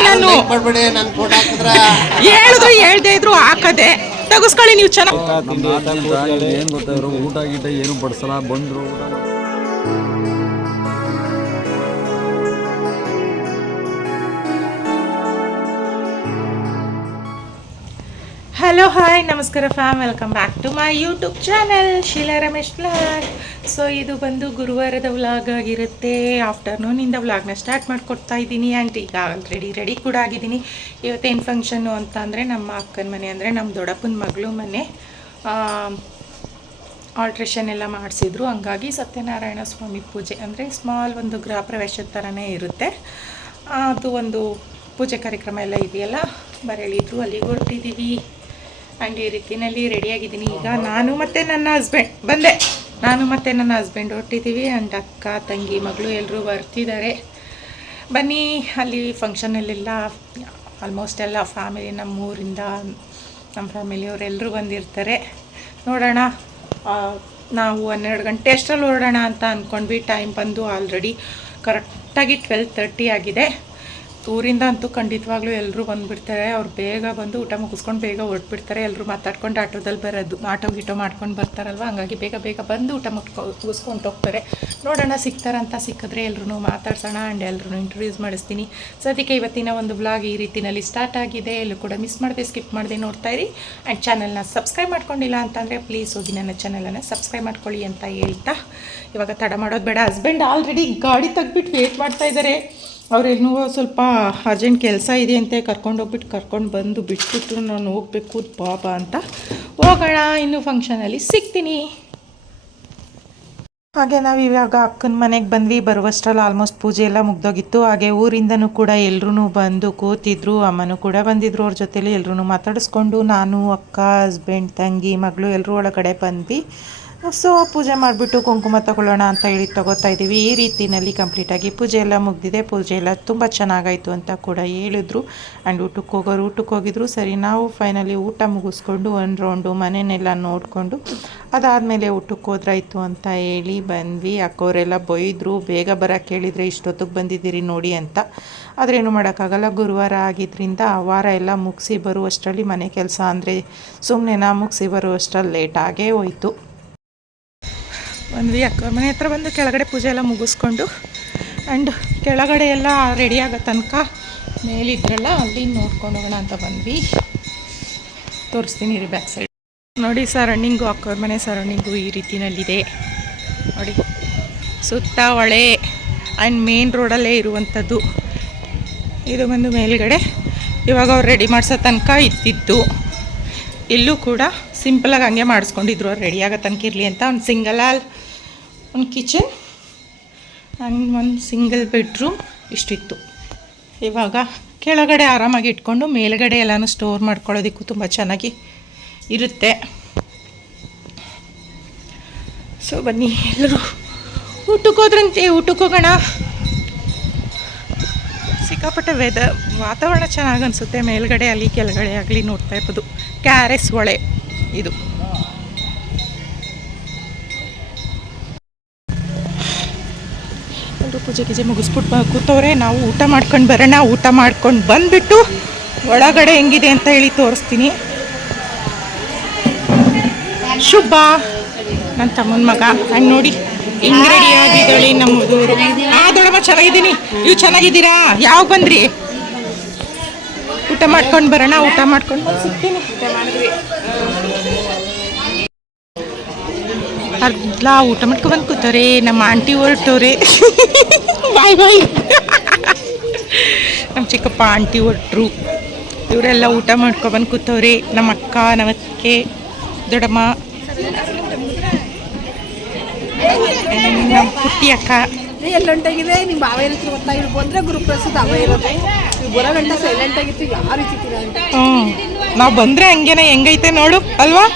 ನಾನು ಮಾಡ್ಬೇಡಿ ನನ್ನ ಫೋಟೋ ಹಾಕಿದ್ರ ಹೇಳಿದ್ರು ಹೇಳ್ದೆ ಇದ್ರು ಹಾಕದೆ. ತಗಸ್ಕೊಳ್ಳಿ ನೀವು ಚೆನ್ನಾಗಿ ಏನು ಗೊತ್ತಾ ಇವರು? ಊಟ ಗೀಟ ಏನು ಬಡ್ಸಲ್ಲ ಬಂದ್ರು ಊಟ ಹಲೋ ಹಾಯ್ ನಮಸ್ಕಾರ fam welcome back to my YouTube channel Sheela Ramesh vlog so ಇದು ಬಂದು ಗುರುವಾರದ ವ್ಲಾಗ್ ಆಗಿರುತ್ತೆ. ಆಫ್ಟರ್ನೂನಿಂದ ವ್ಲಾಗ್ನ ಸ್ಟಾರ್ಟ್ ಮಾಡಿಕೊಡ್ತಾ ಇದ್ದೀನಿ. ಆ್ಯಂಡ್ ಈಗ ಆಲ್ರೆಡಿ ರೆಡಿ ಕೂಡ ಆಗಿದ್ದೀನಿ. ಇವತ್ತೇನು ಫಂಕ್ಷನ್ನು ಅಂತ ಅಂದರೆ ನಮ್ಮ ಅಕ್ಕನ ಮನೆ ಅಂದರೆ ನಮ್ಮ ದೊಡ್ಡಪ್ಪನ ಮಗಳು ಮನೆ. ಆಲ್ಟ್ರೇಷನ್ ಎಲ್ಲ ಮಾಡಿಸಿದ್ರು. ಹಂಗಾಗಿ ಸತ್ಯನಾರಾಯಣ ಸ್ವಾಮಿ ಪೂಜೆ ಅಂದರೆ ಸ್ಮಾಲ್ ಒಂದು ಗೃಹ ಪ್ರವೇಶದ ಥರನೇ ಇರುತ್ತೆ. ಅದು ಒಂದು ಪೂಜೆ ಕಾರ್ಯಕ್ರಮ ಎಲ್ಲ ಇದೆಯಲ್ಲ, ಬರೆಯಲಿದ್ರು, ಅಲ್ಲಿಗೆ ಹೊರಟಿದ್ದೀವಿ. ಆ್ಯಂಡ್ ಈ ರೀತಿಯಲ್ಲಿ ರೆಡಿಯಾಗಿದ್ದೀನಿ. ಈಗ ನಾನು ಮತ್ತು ನನ್ನ ಹಸ್ಬೆಂಡ್ ಬಂದೆ. ನಾನು ಮತ್ತು ನನ್ನ ಹಸ್ಬೆಂಡ್ ಹೊರಟಿದ್ದೀವಿ. ಆ್ಯಂಡ್ ಅಕ್ಕ, ತಂಗಿ, ಮಗಳು ಎಲ್ಲರೂ ಬರ್ತಿದ್ದಾರೆ. ಬನ್ನಿ, ಅಲ್ಲಿ ಫಂಕ್ಷನಲ್ಲೆಲ್ಲ ಆಲ್ಮೋಸ್ಟ್ ಎಲ್ಲ ಫ್ಯಾಮಿಲಿ ನಮ್ಮೂರಿಂದ ನಮ್ಮ ಫ್ಯಾಮಿಲಿಯವರೆಲ್ಲರೂ ಬಂದಿರ್ತಾರೆ. ನೋಡೋಣ. ನಾವು ಹನ್ನೆರಡು ಗಂಟೆ ಅಷ್ಟರಲ್ಲಿ ಹೊರಡೋಣ ಅಂತ ಅಂದ್ಕೊಂಡ್ವಿ ಟೈಮ್ ಬಂದು ಆಲ್ರೆಡಿ ಕರೆಕ್ಟಾಗಿ ಟ್ವೆಲ್ ತರ್ಟಿ ಆಗಿದೆ. ಊರಿಂದ ಅಂತೂ ಖಂಡಿತವಾಗ್ಲೂ ಎಲ್ಲರೂ ಬಂದುಬಿಡ್ತಾರೆ. ಅವ್ರು ಬೇಗ ಬಂದು ಊಟ ಮುಗಿಸ್ಕೊಂಡು ಬೇಗ ಹೊರಟ್ಬಿಡ್ತಾರೆ. ಎಲ್ಲರೂ ಮಾತಾಡ್ಕೊಂಡು ಆಟೋದಲ್ಲಿ ಬರೋದು, ಆಟೋ ಗೀಟೋ ಮಾಡ್ಕೊಂಡು ಬರ್ತಾರಲ್ವ? ಹಂಗಾಗಿ ಬೇಗ ಬೇಗ ಬಂದು ಊಟ ಮುಗಿಸ್ಕೊಂಡು ಹೋಗ್ತಾರೆ. ನೋಡೋಣ ಸಿಗ್ತಾರಂತ ಸಿಕ್ಕಿದ್ರೆ ಎಲ್ಲರೂ ಮಾತಾಡ್ಸೋಣ ಆ್ಯಂಡ್ ಎಲ್ಲರೂ ಇಂಟ್ರೊಡ್ಯೂಸ್ ಮಾಡಿಸ್ತೀನಿ. ಸೊ ಅದಕ್ಕೆ ಇವತ್ತಿನ ಒಂದು ಬ್ಲಾಗ್ ಈ ರೀತಿನಲ್ಲಿ ಸ್ಟಾರ್ಟ್ ಆಗಿದೆ. ಎಲ್ಲೂ ಕೂಡ ಮಿಸ್ ಮಾಡದೆ ಸ್ಕಿಪ್ ಮಾಡದೆ ನೋಡ್ತಾ ಇರಿ. ಆ್ಯಂಡ್ ಚಾನಲ್ನ ಸಬ್ಸ್ಕ್ರೈಬ್ ಮಾಡ್ಕೊಂಡಿಲ್ಲ ಅಂತಂದರೆ ಪ್ಲೀಸ್ ಹೋಗಿ ನನ್ನ ಚಾನಲನ್ನು ಸಬ್ಸ್ಕ್ರೈಬ್ ಮಾಡ್ಕೊಳ್ಳಿ ಅಂತ ಹೇಳ್ತಾ. ಇವಾಗ ತಡ ಮಾಡೋದು ಬೇಡ. ಹಸ್ಬೆಂಡ್ ಆಲ್ರೆಡಿ ಗಾಡಿ ತೆಗ್ಬಿಟ್ಟು ವೇಟ್ ಮಾಡ್ತಾ ಇದ್ದಾರೆ ಅವ್ರೇನೋ ಸ್ವಲ್ಪ ಅರ್ಜೆಂಟ್ ಕೆಲಸ ಇದೆ ಅಂತ ಕರ್ಕೊಂಡೋಗ್ಬಿಟ್ಟು ಕರ್ಕೊಂಡು ಬಂದು ಬಿಟ್ಬಿಟ್ಟು ನಾನು ಹೋಗ್ಬೇಕು, ಬಾಬಾ ಅಂತ. ಹೋಗೋಣ, ಇನ್ನು ಫಂಕ್ಷನಲ್ಲಿ ಸಿಗ್ತೀನಿ. ಹಾಗೆ ನಾವು ಇವಾಗ ಅಕ್ಕನ ಮನೆಗೆ ಬಂದ್ವಿ. ಬರುವಷ್ಟರಲ್ಲಿ ಆಲ್ಮೋಸ್ಟ್ ಪೂಜೆ ಎಲ್ಲ ಮುಗ್ದೋಗಿತ್ತು. ಹಾಗೆ ಊರಿಂದನೂ ಕೂಡ ಎಲ್ಲರೂ ಬಂದು ಕೂತಿದ್ರು, ಅಮ್ಮನೂ ಕೂಡ ಬಂದಿದ್ರು ಅವ್ರ ಜೊತೆಲಿ. ಎಲ್ಲರೂ ಮಾತಾಡಿಸ್ಕೊಂಡು ನಾನು, ಅಕ್ಕ ಹಸ್ಬೆಂಡ್ ತಂಗಿ, ಮಗಳು ಎಲ್ಲರೂ ಒಳಗಡೆ ಬಂದ್ವಿ. ಸೊ, ಪೂಜೆ ಮಾಡಿಬಿಟ್ಟು ಕುಂಕುಮ ತಗೊಳ್ಳೋಣ ಅಂತ ಹೇಳಿ ತಗೋತಾ ಇದ್ದೀವಿ. ಈ ರೀತಿಯಲ್ಲಿ ಕಂಪ್ಲೀಟಾಗಿ ಪೂಜೆ ಎಲ್ಲ ಮುಗ್ದಿದೆ. ಪೂಜೆ ಎಲ್ಲ ತುಂಬ ಚೆನ್ನಾಗಾಯಿತು ಅಂತ ಕೂಡ ಹೇಳಿದ್ರು. ಆ್ಯಂಡ್ ಊಟಕ್ಕೆ ಹೋಗೋರು, ಊಟಕ್ಕೆ ಹೋಗಿದ್ರು. ಸರಿ, ನಾವು ಫೈನಲಿ ಊಟ ಮುಗಿಸ್ಕೊಂಡು ಒಂದು ರೌಂಡು ಮನೆಯನ್ನೆಲ್ಲ ನೋಡಿಕೊಂಡು ಅದಾದಮೇಲೆ ಊಟಕ್ಕೆ ಹೋದ್ರಾಯ್ತು ಅಂತ ಹೇಳಿ ಬಂದ್ವಿ. ಅಕ್ಕವರೆಲ್ಲ ಬೈದರು. ಬೇಗ ಬರೋಕ್ಕೆ ಹೇಳಿದರೆ ಇಷ್ಟೊತ್ತಿಗೆ ಬಂದಿದ್ದೀರಿ ನೋಡಿ ಅಂತ. ಆದರೆ ಏನು ಮಾಡೋಕ್ಕಾಗಲ್ಲ. ಗುರುವಾರ ಆಗಿದ್ದರಿಂದ ವಾರ ಎಲ್ಲ ಮುಗಿಸಿ ಬರುವಷ್ಟರಲ್ಲಿ ಮನೆ ಕೆಲಸ ಅಂದರೆ ಸುಮ್ಮನೆ ನಾ ಮುಗಿಸಿ ಬರುವಷ್ಟರಲ್ಲಿ ಲೇಟಾಗೇ ಹೋಯ್ತು. ಬಂದ್ವಿ ಅಕ್ಕ ಮನೆ ಹತ್ರ ಬಂದು ಕೆಳಗಡೆ ಪೂಜೆ ಎಲ್ಲ ಮುಗಿಸ್ಕೊಂಡು ಆ್ಯಂಡ್ ಕೆಳಗಡೆ ಎಲ್ಲ ರೆಡಿ ಆಗೋ ತನಕ ಮೇಲಿದ್ರಲ್ಲ ಅಲ್ಲಿ ನೋಡ್ಕೊಂಡು ಹೋಗೋಣ ಅಂತ ಬಂದ್ವಿ. ತೋರಿಸ್ತೀನಿ ರೀ ಬ್ಯಾಕ್ ಸೈಡ್ ನೋಡಿ ಸರೌಂಡಿಂಗು ಅಕ್ಕವ್ರ ಮನೆ ಸರೌಂಡಿಂಗು ಈ ರೀತಿನಲ್ಲಿದೆ. ನೋಡಿ, ಸುತ್ತ ಹೊಳೆ ಆ್ಯಂಡ್ ಮೇನ್ ರೋಡಲ್ಲೇ ಇರುವಂಥದ್ದು. ಇದು ಬಂದು ಮೇಲ್ಗಡೆ. ಇವಾಗ ಅವ್ರು ರೆಡಿ ಮಾಡಿಸೋ ತನಕ ಇತ್ತಿತ್ತು ಇಲ್ಲೂ ಕೂಡ ಸಿಂಪಲಾಗಿ ಹಂಗೆ ಮಾಡಿಸ್ಕೊಂಡಿದ್ರು. ಅವ್ರು ರೆಡಿ ಆಗೋ ತನಕ ಇರಲಿ ಅಂತ. ಒಂದು ಸಿಂಗಲ್ ಹಾಲ್, ಒಂದು ಕಿಚನ್ ಆ್ಯಂಡ್ ಒಂದು ಸಿಂಗಲ್ ಬೆಡ್ರೂಮ್ ಇಷ್ಟಿತ್ತು. ಇವಾಗ ಕೆಳಗಡೆ ಆರಾಮಾಗಿ ಇಟ್ಕೊಂಡು ಮೇಲುಗಡೆ ಎಲ್ಲನೂ ಸ್ಟೋರ್ ಮಾಡ್ಕೊಳ್ಳೋದಕ್ಕೂ ತುಂಬ ಚೆನ್ನಾಗಿ ಇರುತ್ತೆ. ಸೊ ಬನ್ನಿ ಎಲ್ಲರೂ. ಊಟಕ್ಕೆ ಹೋದ್ರಂತೆ, ಊಟಕ್ಕೆ ಹೋಗೋಣ. ಸಿಕ್ಕಾಪಟ್ಟೆ ವೆದರ್ ವಾತಾವರಣ ಚೆನ್ನಾಗಿ ಅನಿಸುತ್ತೆ. ಮೇಲ್ಗಡೆ ಅಲ್ಲಿ ಕೆಳಗಡೆ ಆಗಲಿ ನೋಡ್ತಾ ಇರ್ಬೋದು. ಕ್ಯಾರೆಸ್ ಹೊಳೆ ಇದು. ಎಲ್ಲರೂ ಪೂಜೆ ಗೀಜೆ ಮುಗಿಸ್ಬಿಟ್ಟು ಕೂತವ್ರೆ, ನಾವು ಊಟ ಮಾಡ್ಕೊಂಡು ಬರೋಣ. ಊಟ ಮಾಡ್ಕೊಂಡು ಬಂದುಬಿಟ್ಟು ಒಳಗಡೆ ಹೆಂಗಿದೆ ಅಂತ ಹೇಳಿ ತೋರಿಸ್ತೀನಿ. ಶುಭ. ನನ್ನ ತಮ್ಮನ ಮಗ. ಹಂಗೆ ನೋಡಿ ಹೆಂಗ್ ರೆಡಿ ಆಗಿದ್ದಾಳೆ ನಮ್ಮ ಹುಡುಗರು ಆ, ದೊಡ್ಡಮ್ಮ, ಚೆನ್ನಾಗಿದ್ದೀನಿ. ನೀವು ಚೆನ್ನಾಗಿದ್ದೀರಾ? ಯಾವಾಗ ಬಂದ್ರಿ? ಊಟ ಮಾಡ್ಕೊಂಡು ಬರೋಣ, ಊಟ ಮಾಡ್ಕೊಂಡು ಸಿಗ್ತೀನಿ. ಅರ್ಧ ಊಟ ಮಾಡ್ಕೊಂಡು ಬಂದು ಕೂತವ್ರೆ ನಮ್ಮ ಆಂಟಿ ಹೊರಟವ್ರಿ. ಬಾಯ್ ಬಾಯ್ ನಮ್ಮ ಚಿಕ್ಕಪ್ಪ ಆಂಟಿ ಹೊರಟ್ರು. ಇವರೆಲ್ಲ ಊಟ ಮಾಡ್ಕೊಬಂದು ಕೂತವ್ರಿ ನಮ್ಮ ಅಕ್ಕ ನಮ್ಮ ಅತ್ತಿಗೆ ದೊಡ್ಡಮ್ಮ. ನಮ್ಮ ಪುಟ್ಟಿ ಅಕ್ಕ. ಎಲ್ಲ ಹೊಂಟಾಗಿದೆ. ನಿಮ್ಮ ಭಾವ ಏನಕ್ಕೆ ಗೊತ್ತಾಗಿಲ್ಲ ಬಂದ್ರೆ ಗುರುಪ್ರಸಾದ್ ಅವ ಇರೋದು. ನೀವು ಬರೋ ಗಂಟೆ ಸೈಲೆಂಟ್ ಆಗಿತ್ತು ಯಾವ ರೀತಿ ಹ್ಞೂ ನಾವು ಬಂದರೆ ಹಂಗೇನೆ ಹೆಂಗೈತೆ ನೋಡು ಅಲ್ವಾ?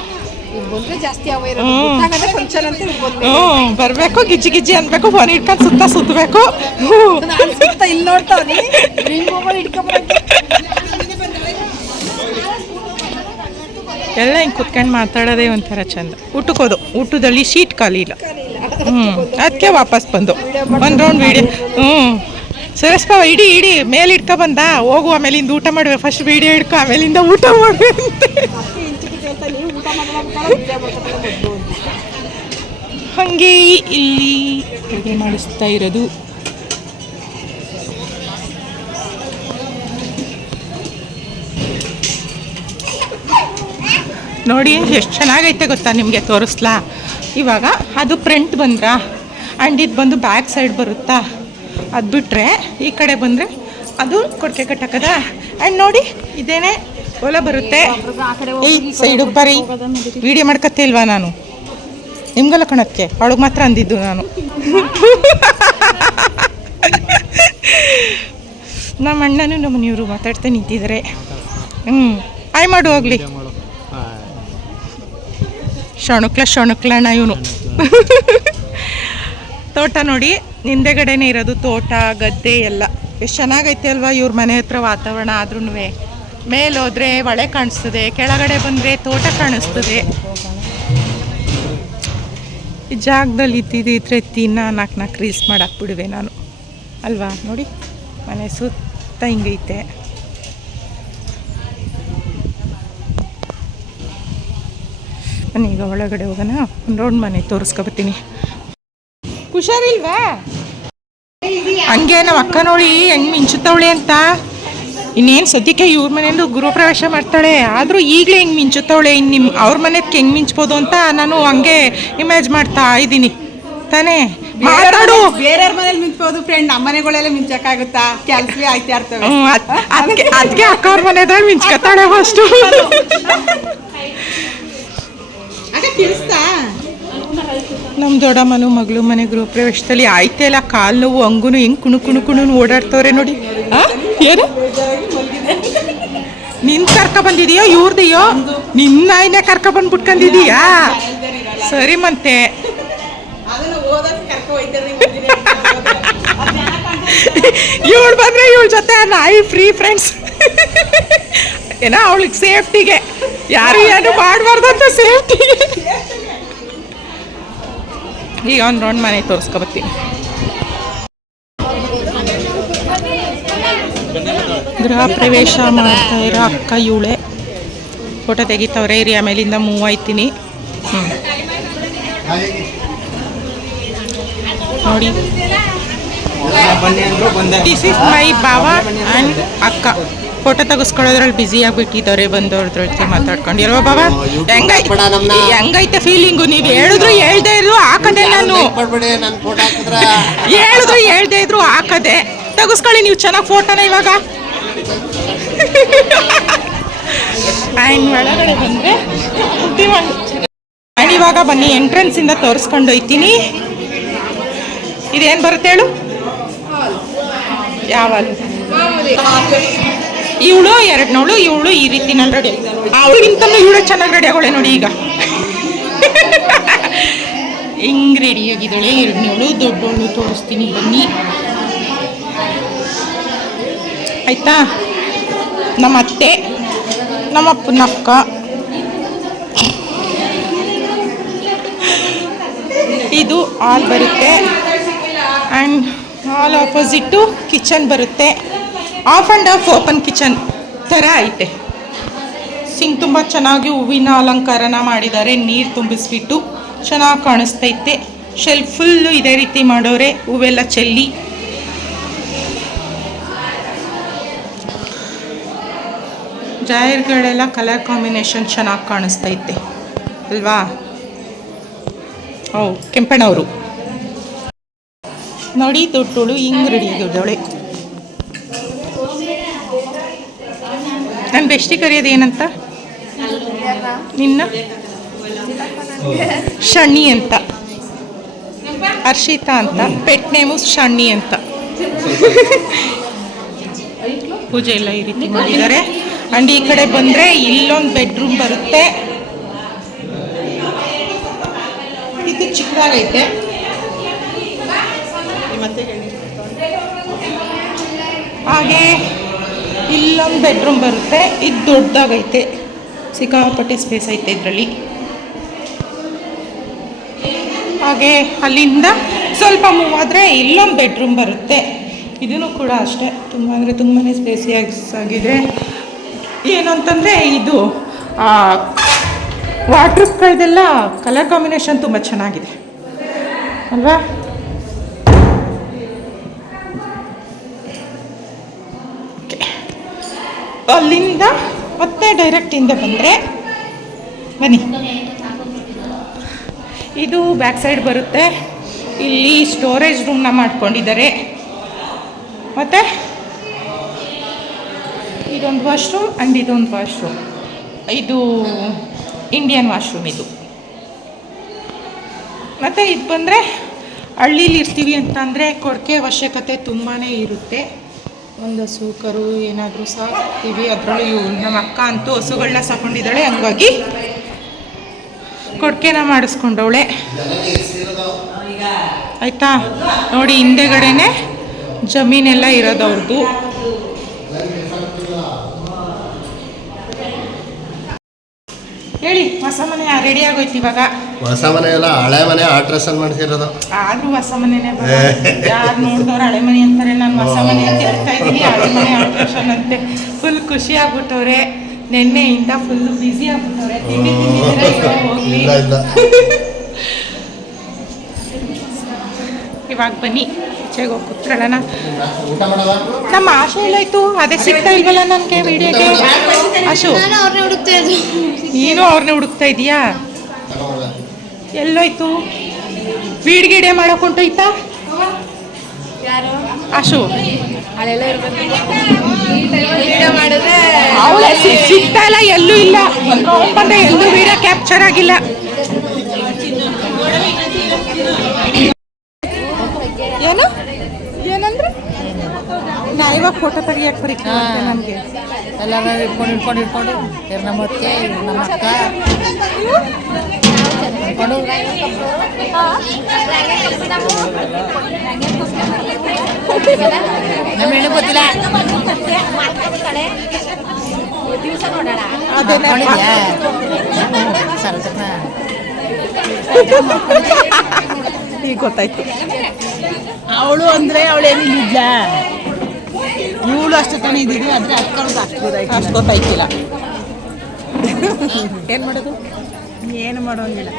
ಹ್ಞೂ ಬರಬೇಕು ಗಿಜ್ಜಿ ಗಿಜ್ಜಿ ಅನ್ಬೇಕು ಫೋನ್ ಇಟ್ಕೊಂಡು ಸುತ್ತ ಸುತ್ತಬೇಕು ಇಲ್ಲಿ ಎಲ್ಲ ಹಿಂಗೆ ಕುತ್ಕೊಂಡು ಮಾತಾಡೋದೇ ಒಂಥರ ಚಂದ. ಊಟಕ್ಕೆ ಹೋದು. ಊಟದಲ್ಲಿ ಶೀಟ್ ಖಾಲಿ ಇಲ್ಲ. ಹ್ಞೂ ಅದಕ್ಕೆ ವಾಪಸ್ ಬಂದು. ಒಂದು ರೌಂಡ್ ವೀಡಿಯೋ ಹ್ಞೂ ಸರಸ್ಪ ಇಡಿ ಇಡಿ ಮೇಲೆ ಇಟ್ಕೊ ಬಂದ. ಹೋಗು ಆಮೇಲಿಂದ ಊಟ ಮಾಡುವೆ. ಫಸ್ಟ್ ವೀಡಿಯೋ ಇಟ್ಕೊ ಆಮೇಲಿಂದ ಊಟ ಮಾಡುವೆ ಅಂತೆ ನೀವು ಊಟ ಮಾಡ್ಬೇಕಾದ್ರೆ ವಿಡಿಯೋ ಮಾಡ್ಕೊತಾರೆ ಮೊದಲು ಅಂತ ಹಾಗೆ ಇಲ್ಲಿ ಅಡುಗೆ ಮಾಡಿಸ್ತಾ ಇರೋದು. ನೋಡಿ ಎಷ್ಟು ಚೆನ್ನಾಗೈತೆ ಗೊತ್ತಾ ನಿಮಗೆ ತೋರಿಸ್ಲಾ? ಇವಾಗ ಅದು ಫ್ರಂಟ್ ಬಂದ್ರಾ? ಆ್ಯಂಡ್ ಇದು ಬಂದು ಬ್ಯಾಕ್ ಸೈಡ್ ಬರುತ್ತಾ? ಅದು ಬಿಟ್ಟರೆ ಈ ಕಡೆ ಬಂದರೆ ಅದು ಕೊಡಕೆ ಕಟ್ಟಕದ ಆ್ಯಂಡ್ ನೋಡಿ, ಇದೇನೆ ಹೊಲ ಬರುತ್ತೆ? ಈ ಸೈಡು ಬರೀ. ವಿಡಿಯೋ ಮಾಡ್ಕತ್ತೆ ಇಲ್ವಾ ನಾನು? ನಿಮ್ಗೆಲ್ಲ ಕಣಕ್ಕೆ? ಅವಳಿಗೆ ಮಾತ್ರ ಅಂದಿದ್ದು ನಾನು. ನಮ್ಮ ಅಣ್ಣನೂ ನಮ್ಮ ನೀವರು ಮಾತಾಡ್ತಾ ನಿಂತಿದ್ದಾರೆ. ಹ್ಞೂ ಆಯ್ ಮಾಡು, ಹೋಗ್ಲಿ. ಶಣುಕ್ಲ ಶಣುಕ್ಲಣ್ಣ ಇವನು. ತೋಟ ನೋಡಿ, ಹಿಂದೆಗಡೆನೇ ಇರೋದು ತೋಟ, ಗದ್ದೆ ಎಲ್ಲ. ಎಷ್ಟು ಚೆನ್ನಾಗೈತೆ ಅಲ್ವಾ ಇವ್ರ ಮನೆ ಹತ್ರ ವಾತಾವರಣ ಆದ್ರೂ ಮೇಲೋದ್ರೆ ಹೊಳೆ ಕಾಣಿಸ್ತದೆ, ಕೆಳಗಡೆ ಬಂದರೆ ತೋಟ ಕಾಣಿಸ್ತದೆ. ಈ ಜಾಗದಲ್ಲಿ ಇದ್ದಿದ್ದಿದ್ರೆ ತಿನ್ನ ನಾಲ್ಕು ನಾಲ್ಕು ರೀಲ್ಸ್ ಮಾಡಾಕ್ಬಿಡುವೆ ನಾನು. ಅಲ್ವಾ? ನೋಡಿ, ಮನೆ ಸುತ್ತ ಹಿಂಗೈತೆ ನಾನು ಈಗ ಒಳಗಡೆ ಹೋಗೋಣ, ಒಂದು ರೌಂಡ್ ಮನೆ ತೋರಿಸ್ಕೊಬತ್ತೀನಿ ಹುಷಾರಿಲ್ವಾ? ಹಂಗೆ ನಮ್ಮ ಅಕ್ಕ ನೋಡಿ ಹೆಂಗ್ ಮಿಂಚುತ್ತವಳೆ ಅಂತ. ಇನ್ನೇನು ಸದ್ಯಕ್ಕೆ ಇವ್ರ ಮನೆಯಲ್ಲೂ ಗೃಹಪ್ರವೇಶ ಮಾಡ್ತಾಳೆ. ಆದರೂ ಈಗಲೇ ಹೆಂಗೆ ಮಿಂಚುತ್ತವಳೆ. ಇನ್ನು ನಿಮ್ಮ ಅವ್ರ ಮನೆಗೆ ಹೆಂಗೆ ಮಿಂಚ್ಬೋದು ಅಂತ ನಾನು ಹಂಗೆ ಇಮ್ಯಾಜ್ ಮಾಡ್ತಾ ಇದ್ದೀನಿ. ತಾನೇ? ಮಾತಾಡು. ಬೇರೆಯವ್ರ ಮನೇಲಿ ಮಿಂಚ್ಬೋದು ಫ್ರೆಂಡ್ ನಮ್ಮ ಮನೆಗಳೆಲ್ಲ ಮಿಂಚಕ್ಕಾಗುತ್ತಾ? ಕೆಲಸವೇ ಆಯ್ತಾ ಇರ್ತವೆ. ಹ್ಞೂ ಅದಕ್ಕೆ ಅದಕ್ಕೆ ಅಕ್ಕ ಅವ್ರ ಮನೆದಾಗ ಮಿಂಚ್ಕೊತಾಳೆ ಫಸ್ಟು ತಿಳಿಸ್ತಾ? ನಮ್ಮ ದೊಡ್ಡಮ್ಮನು ಮಗಳು ಮನೆ ಗೃಹಪ್ರವೇಶದಲ್ಲಿ ಆಯ್ತೇ ಇಲ್ಲ. ಕಾಲು ನೋವು ಹಂಗೂ ಹೆಂಗೆ ಕುಣು ಕುಣು ಕುಣು ಓಡಾಡ್ತವ್ರೆ ನೋಡಿ. ಆ? ಏನು? ನಿನ್ ಕರ್ಕ ಬಂದಿದೀಯೋ, ಇವ್ರದಿಯೋ? ನಿನ್ನ ನಾಯಿನೇ ಕರ್ಕ ಬಂದು ಬಿಟ್ಕೊಂಡಿದೀಯಾ ಸರಿ ಮಂತೆ ಇವಳು ಬಂದ್ರೆ ಇವಳ ಜೊತೆ ನಾಯಿ ಫ್ರೀ ಫ್ರೆಂಡ್ಸ್ ಏನೋ ಅವಳಿಗೆ ಸೇಫ್ಟಿಗೆ. ಯಾರು ಏನು ಮಾಡಬಾರ್ದು ಅಂತ ಸೇಫ್ಟಿಗೆ. ಈಗ ಒಂದು ರೌಂಡ್ ಮನೆ ತೋರಿಸ್ಕೊಬತ್ತೀನಿ ಗೃಹ ಪ್ರವೇಶ ಮಾಡ್ತಾ ಇರೋ ಅಕ್ಕ ಇವಳೆ. ಫೋಟೋ ತೆಗಿತವ್ರೆ ಇರಿ ಆಮೇಲಿಂದ ಮೂವ್ ಆಯ್ತೀನಿ. ಹ್ಞೂ ನೋಡಿ. ದಿಸ್ ಇಸ್ ಮೈ ಬಾವ ಆ್ಯಂಡ್ ಅಕ್ಕ. ಫೋಟೋ ತೆಗಿಸ್ಕೊಳ್ಳೋದ್ರಲ್ಲಿ ಬ್ಯುಸಿ ಆಗಿಬಿಟ್ಟಿದ್ದಾರೆ ಬಂದವ್ರದ್ರ ಜೊತೆ ಮಾತಾಡ್ಕೊಂಡು. ಇಲ್ವಾ ಬಾಬಾ ಹೆಂಗೈತೆ ಹೆಂಗೈತೆ ಫೀಲಿಂಗು ನೀವು ಹೇಳಿದ್ರು ಹೇಳ್ದೇ ಇದ್ರು ಹಾಕದೆ ನಾನು. ಹೇಳಿದ್ರು ಹೇಳ್ದೆ ಇದ್ರು ಹಾಕದೆ ತೆಗಿಸ್ಕೊಳ್ಳಿ ನೀವು ಚೆನ್ನಾಗಿ ಫೋಟೋನ ಇವಾಗ. ಆ್ಯಂಡ್ ಒಳಗಡೆ ಬಂದರೆ ಇವಾಗ ಬನ್ನಿ ಎಂಟ್ರೆನ್ಸಿಂದ ತೋರಿಸ್ಕೊಂಡು ಹೋಯ್ತೀನಿ. ಇದೇನು ಬರುತ್ತೆ ಹೇಳು? ಯಾವ ಇವಳು ನೋಳು ಇವಳು ಈ ರೀತಿ ನಾನು ರೆಡಿ ಅವಳಿಗಿಂತಲೂ ಇವಳು ಚೆನ್ನಾಗಿ ರೆಡಿ ಆಗೋಳೆ ನೋಡಿ ಈಗ. ಹೆಂಗ್ ರೆಡಿ ಆಗಿದ್ದಾಳೆ? ಎರಡನೇವಳು ದೊಡ್ಡವಳು ತೋರಿಸ್ತೀನಿ, ಬನ್ನಿ. ಆಯ್ತಾ? ನಮ್ಮ ಅತ್ತೆ, ನಮ್ಮ ಅಪ್ಪನ ಅಕ್ಕ. ಇದು ಹಾಲ್ ಬರುತ್ತೆ. ಆ್ಯಂಡ್ ಹಾಲ್ ಆಪೋಸಿಟ್ಟು ಕಿಚನ್ ಬರುತ್ತೆ. Half and half open kitchen ಥರ ಐತೆ. ಸಿಂಗ್ ತುಂಬ ಚೆನ್ನಾಗಿ ಹೂವಿನ ಅಲಂಕಾರನ ಮಾಡಿದ್ದಾರೆ. ನೀರು ತುಂಬಿಸ್ಬಿಟ್ಟು ಚೆನ್ನಾಗಿ ಕಾಣಿಸ್ತೈತೆ. ಶೆಲ್ಫ್ ಫುಲ್ಲು ಇದೇ ರೀತಿ ಮಾಡೋರೆ. ಹೂವೆಲ್ಲ ಚೆಲ್ಲಿ ಜಾಯರ್ಗಳೆಲ್ಲ ಕಲರ್ ಕಾಂಬಿನೇಷನ್ ಚೆನ್ನಾಗಿ ಕಾಣಿಸ್ತೈತೆ. ಅಲ್ವಾ? ಓ ಕೆಂಪಣ್ಣವರು. ನೋಡಿ ದೊಡ್ಡೋಳು ಹಿಂಗೆ ರೆಡಿ ಆಗಿದ್ದಾಳೆ ನನ್ನ ಬೆಸ್ಟಿ ಕರೆಯೋದು ಏನಂತ? ನಿನ್ನ? ಶಣ್ಣಿ ಅಂತ. ಹರ್ಷಿತಾ ಅಂತ. ಪೆಟ್ ನೇಮು ಶಣ್ಣಿ ಅಂತ. ಪೂಜೆ ಎಲ್ಲ ಈ ರೀತಿ ಮಾಡಿದ್ದಾರೆ. ಆ್ಯಂಡ್ ಈ ಕಡೆ ಬಂದರೆ ಇಲ್ಲೊಂದು ಬೆಡ್ರೂಮ್ ಬರುತ್ತೆ. ಇದು ಚಿಕ್ಕದಾಗೈತೆ ಹಾಗೆ ಇಲ್ಲೊಂದು ಬೆಡ್ರೂಮ್ ಬರುತ್ತೆ. ಇದು ದೊಡ್ಡದಾಗೈತೆ ಸಿಕ್ಕಾಪಟ್ಟೆ ಸ್ಪೇಸ್ ಐತೆ ಇದರಲ್ಲಿ. ಹಾಗೆ ಅಲ್ಲಿಂದ ಸ್ವಲ್ಪ ಮೂವ್ ಆದರೆ ಇಲ್ಲೊಂದು ಬೆಡ್ರೂಮ್ ಬರುತ್ತೆ. ಇದೂ ಕೂಡ ಅಷ್ಟೇ. ತುಂಬ ಅಂದರೆ ತುಂಬಾ ಸ್ಪೇಸಿಯಾಗಿ ಆಗಿದೆ ಏನು ಅಂತಂದರೆ ಇದು ವಾಟ್ರೂಪ್ಗಳದೆಲ್ಲ ಕಲರ್ ಕಾಂಬಿನೇಷನ್ ತುಂಬ ಚೆನ್ನಾಗಿದೆ. ಅಲ್ವಾ. ಅಲ್ಲಿಂದ ಮತ್ತೆ ಡೈರೆಕ್ಟಿಂದ ಬಂದರೆ, ಬನ್ನಿ. ಇದು ಬ್ಯಾಕ್ ಸೈಡ್ ಬರುತ್ತೆ. ಇಲ್ಲಿ ಸ್ಟೋರೇಜ್ ರೂಮ್ನ ಮಾಡ್ಕೊಂಡಿದ್ದಾರೆ. ಮತ್ತು? ಇದೊಂದು ವಾಶ್ರೂಮ್ ಆ್ಯಂಡ್ ಇದೊಂದು ವಾಶ್ರೂಮ್ ಇದು ಇಂಡಿಯನ್ ವಾಶ್ರೂಮ್ ಇದು. ಮತ್ತು ಇದು ಬಂದರೆ ಹಳ್ಳೀಲಿ ಇರ್ತೀವಿ ಅಂತಂದರೆ ಕೊಡಕೆ ಅವಶ್ಯಕತೆ ತುಂಬಾ ಇರುತ್ತೆ. ಒಂದು ಹಸು ಕರು ಏನಾದರೂ ಸಾಕ್ತೀವಿ, ಅದರಲ್ಲೂ ನಮ್ಮ ಅಕ್ಕ ಅಂತೂ ಹಸುಗಳನ್ನ ಸಾಕೊಂಡಿದ್ದಾಳೆ, ಹಂಗಾಗಿ ಕೊಡ್ಕೆನ ಮಾಡಿಸ್ಕೊಂಡವಳೆ. ಆಯಿತಾ? ನೋಡಿ, ಹಿಂದೆಗಡೆನೆ ಜಮೀನೆಲ್ಲ ಇರೋದು ಅವ್ರದ್ದು ಹೇಳಿ ಹೊಸ ಮನೆ ರೆಡಿ ಆಗೋಯ್ತು ಇವಾಗ. ಹೊಸ ಮನೆ ಎಲ್ಲ ಹಳೆ ಮನೆ ಆಲ್ಟ್ರೇಷನ್ ಮಾಡಿಸಿರೋದು. ಆದ್ರೂ ಹೊಸ ಮನೆನೇ ಯಾರು ನೋಡಿದವ್ರು ಹಳೆ ಮನೆ ಅಂತಾರೆ ನಾನು ಹೊಸ ಮನೆ ಅಂತ ಹೇಳ್ತಾ ಇದ್ದೀನಿ ಹಳೆ ಮನೆ ಆಲ್ಟ್ರೇಷನ್ ಅಂತೆ. ಫುಲ್ ಖುಷಿ ಆಗ್ಬಿಟ್ಟವ್ರೆ. ನಿನ್ನೆಯಿಂದ ಫುಲ್ ಬ್ಯುಸಿ ಆಗ್ಬಿಟ್ಟವ್ರೆ. ತಿಂಡಿ ತಿಂದಿದ್ದೀರಾ ಇವಾಗ ಹೋಗ್ಲಿ. ಇವಾಗ ಬನ್ನಿ. ಈಚೆಗೆ ಹೋಗಿ ಕೂತ್ಕೊಳ್ಳೋಣ. ನಮ್ಮ ಆಶೆ ಎಲ್ಲಾಯ್ತು ಅದೇ ಸಿಗ್ತಾ ಇಲ್ವಲ್ಲ ನನಗೆ ವಿಡಿಯೋಗೆ? ಅಶು ನಾನು ಅವ್ರನ್ನ ಹುಡುಕ್ತಾ ಇದೀಯಾ. ಎಲ್ಲೋಯ್ತು ವೀಡ್ ಗಿಡೆ ಮಾಡೋಕೆ ಹೊಂಟೋಯ್ತಾ ಅವಳೆ ಸಿಗ್ತಾ ಇಲ್ಲ ಎಲ್ಲೂ ಇಲ್ಲ. ಬಂದೆ ಎಲ್ಲೂ ವಿಡಿಯೋ ಕ್ಯಾಪ್ಚರ್ ಆಗಿಲ್ಲ. ಇವಾಗ ಫೋಟೋ ತೆಗಿಯಕ್ಕೆ ಬರೀ ನಮಗೆ ಎಲ್ಲರೂ ಇಟ್ಕೊಂಡು ಇಟ್ಕೊಂಡು ಇಟ್ಕೊಂಡು ಇವ್ರು ನಮ್ಮ ಅತ್ತೆ ಇವ್ರು ನಮ್ಮ ಅಕ್ಕ. ಇಟ್ಕೊಂಡು ನಮ್ಮ ಹೆಣ್ಣು ಗೊತ್ತಿಲ್ಲ? ಸರಸಪ್ಪ. ಈಗ ಗೊತ್ತಾಯ್ತು. ಅವಳು ಅಂದ್ರೆ ಅವಳೇನಿಲ್ಲ. ಇವಳು ಅಷ್ಟೇ ತಾನೇ ಆದ್ರೆ ಅಕ್ಕರ್ದು ಅಷ್ಟು ಗೊತ್ತಾಯ್ತು ಅಷ್ಟು ಗೊತ್ತಾಯ್ತಿಲ್ಲ. ಏನು ಮಾಡೋದು? ಏನು ಮಾಡೋಂಗಿಲ್ಲ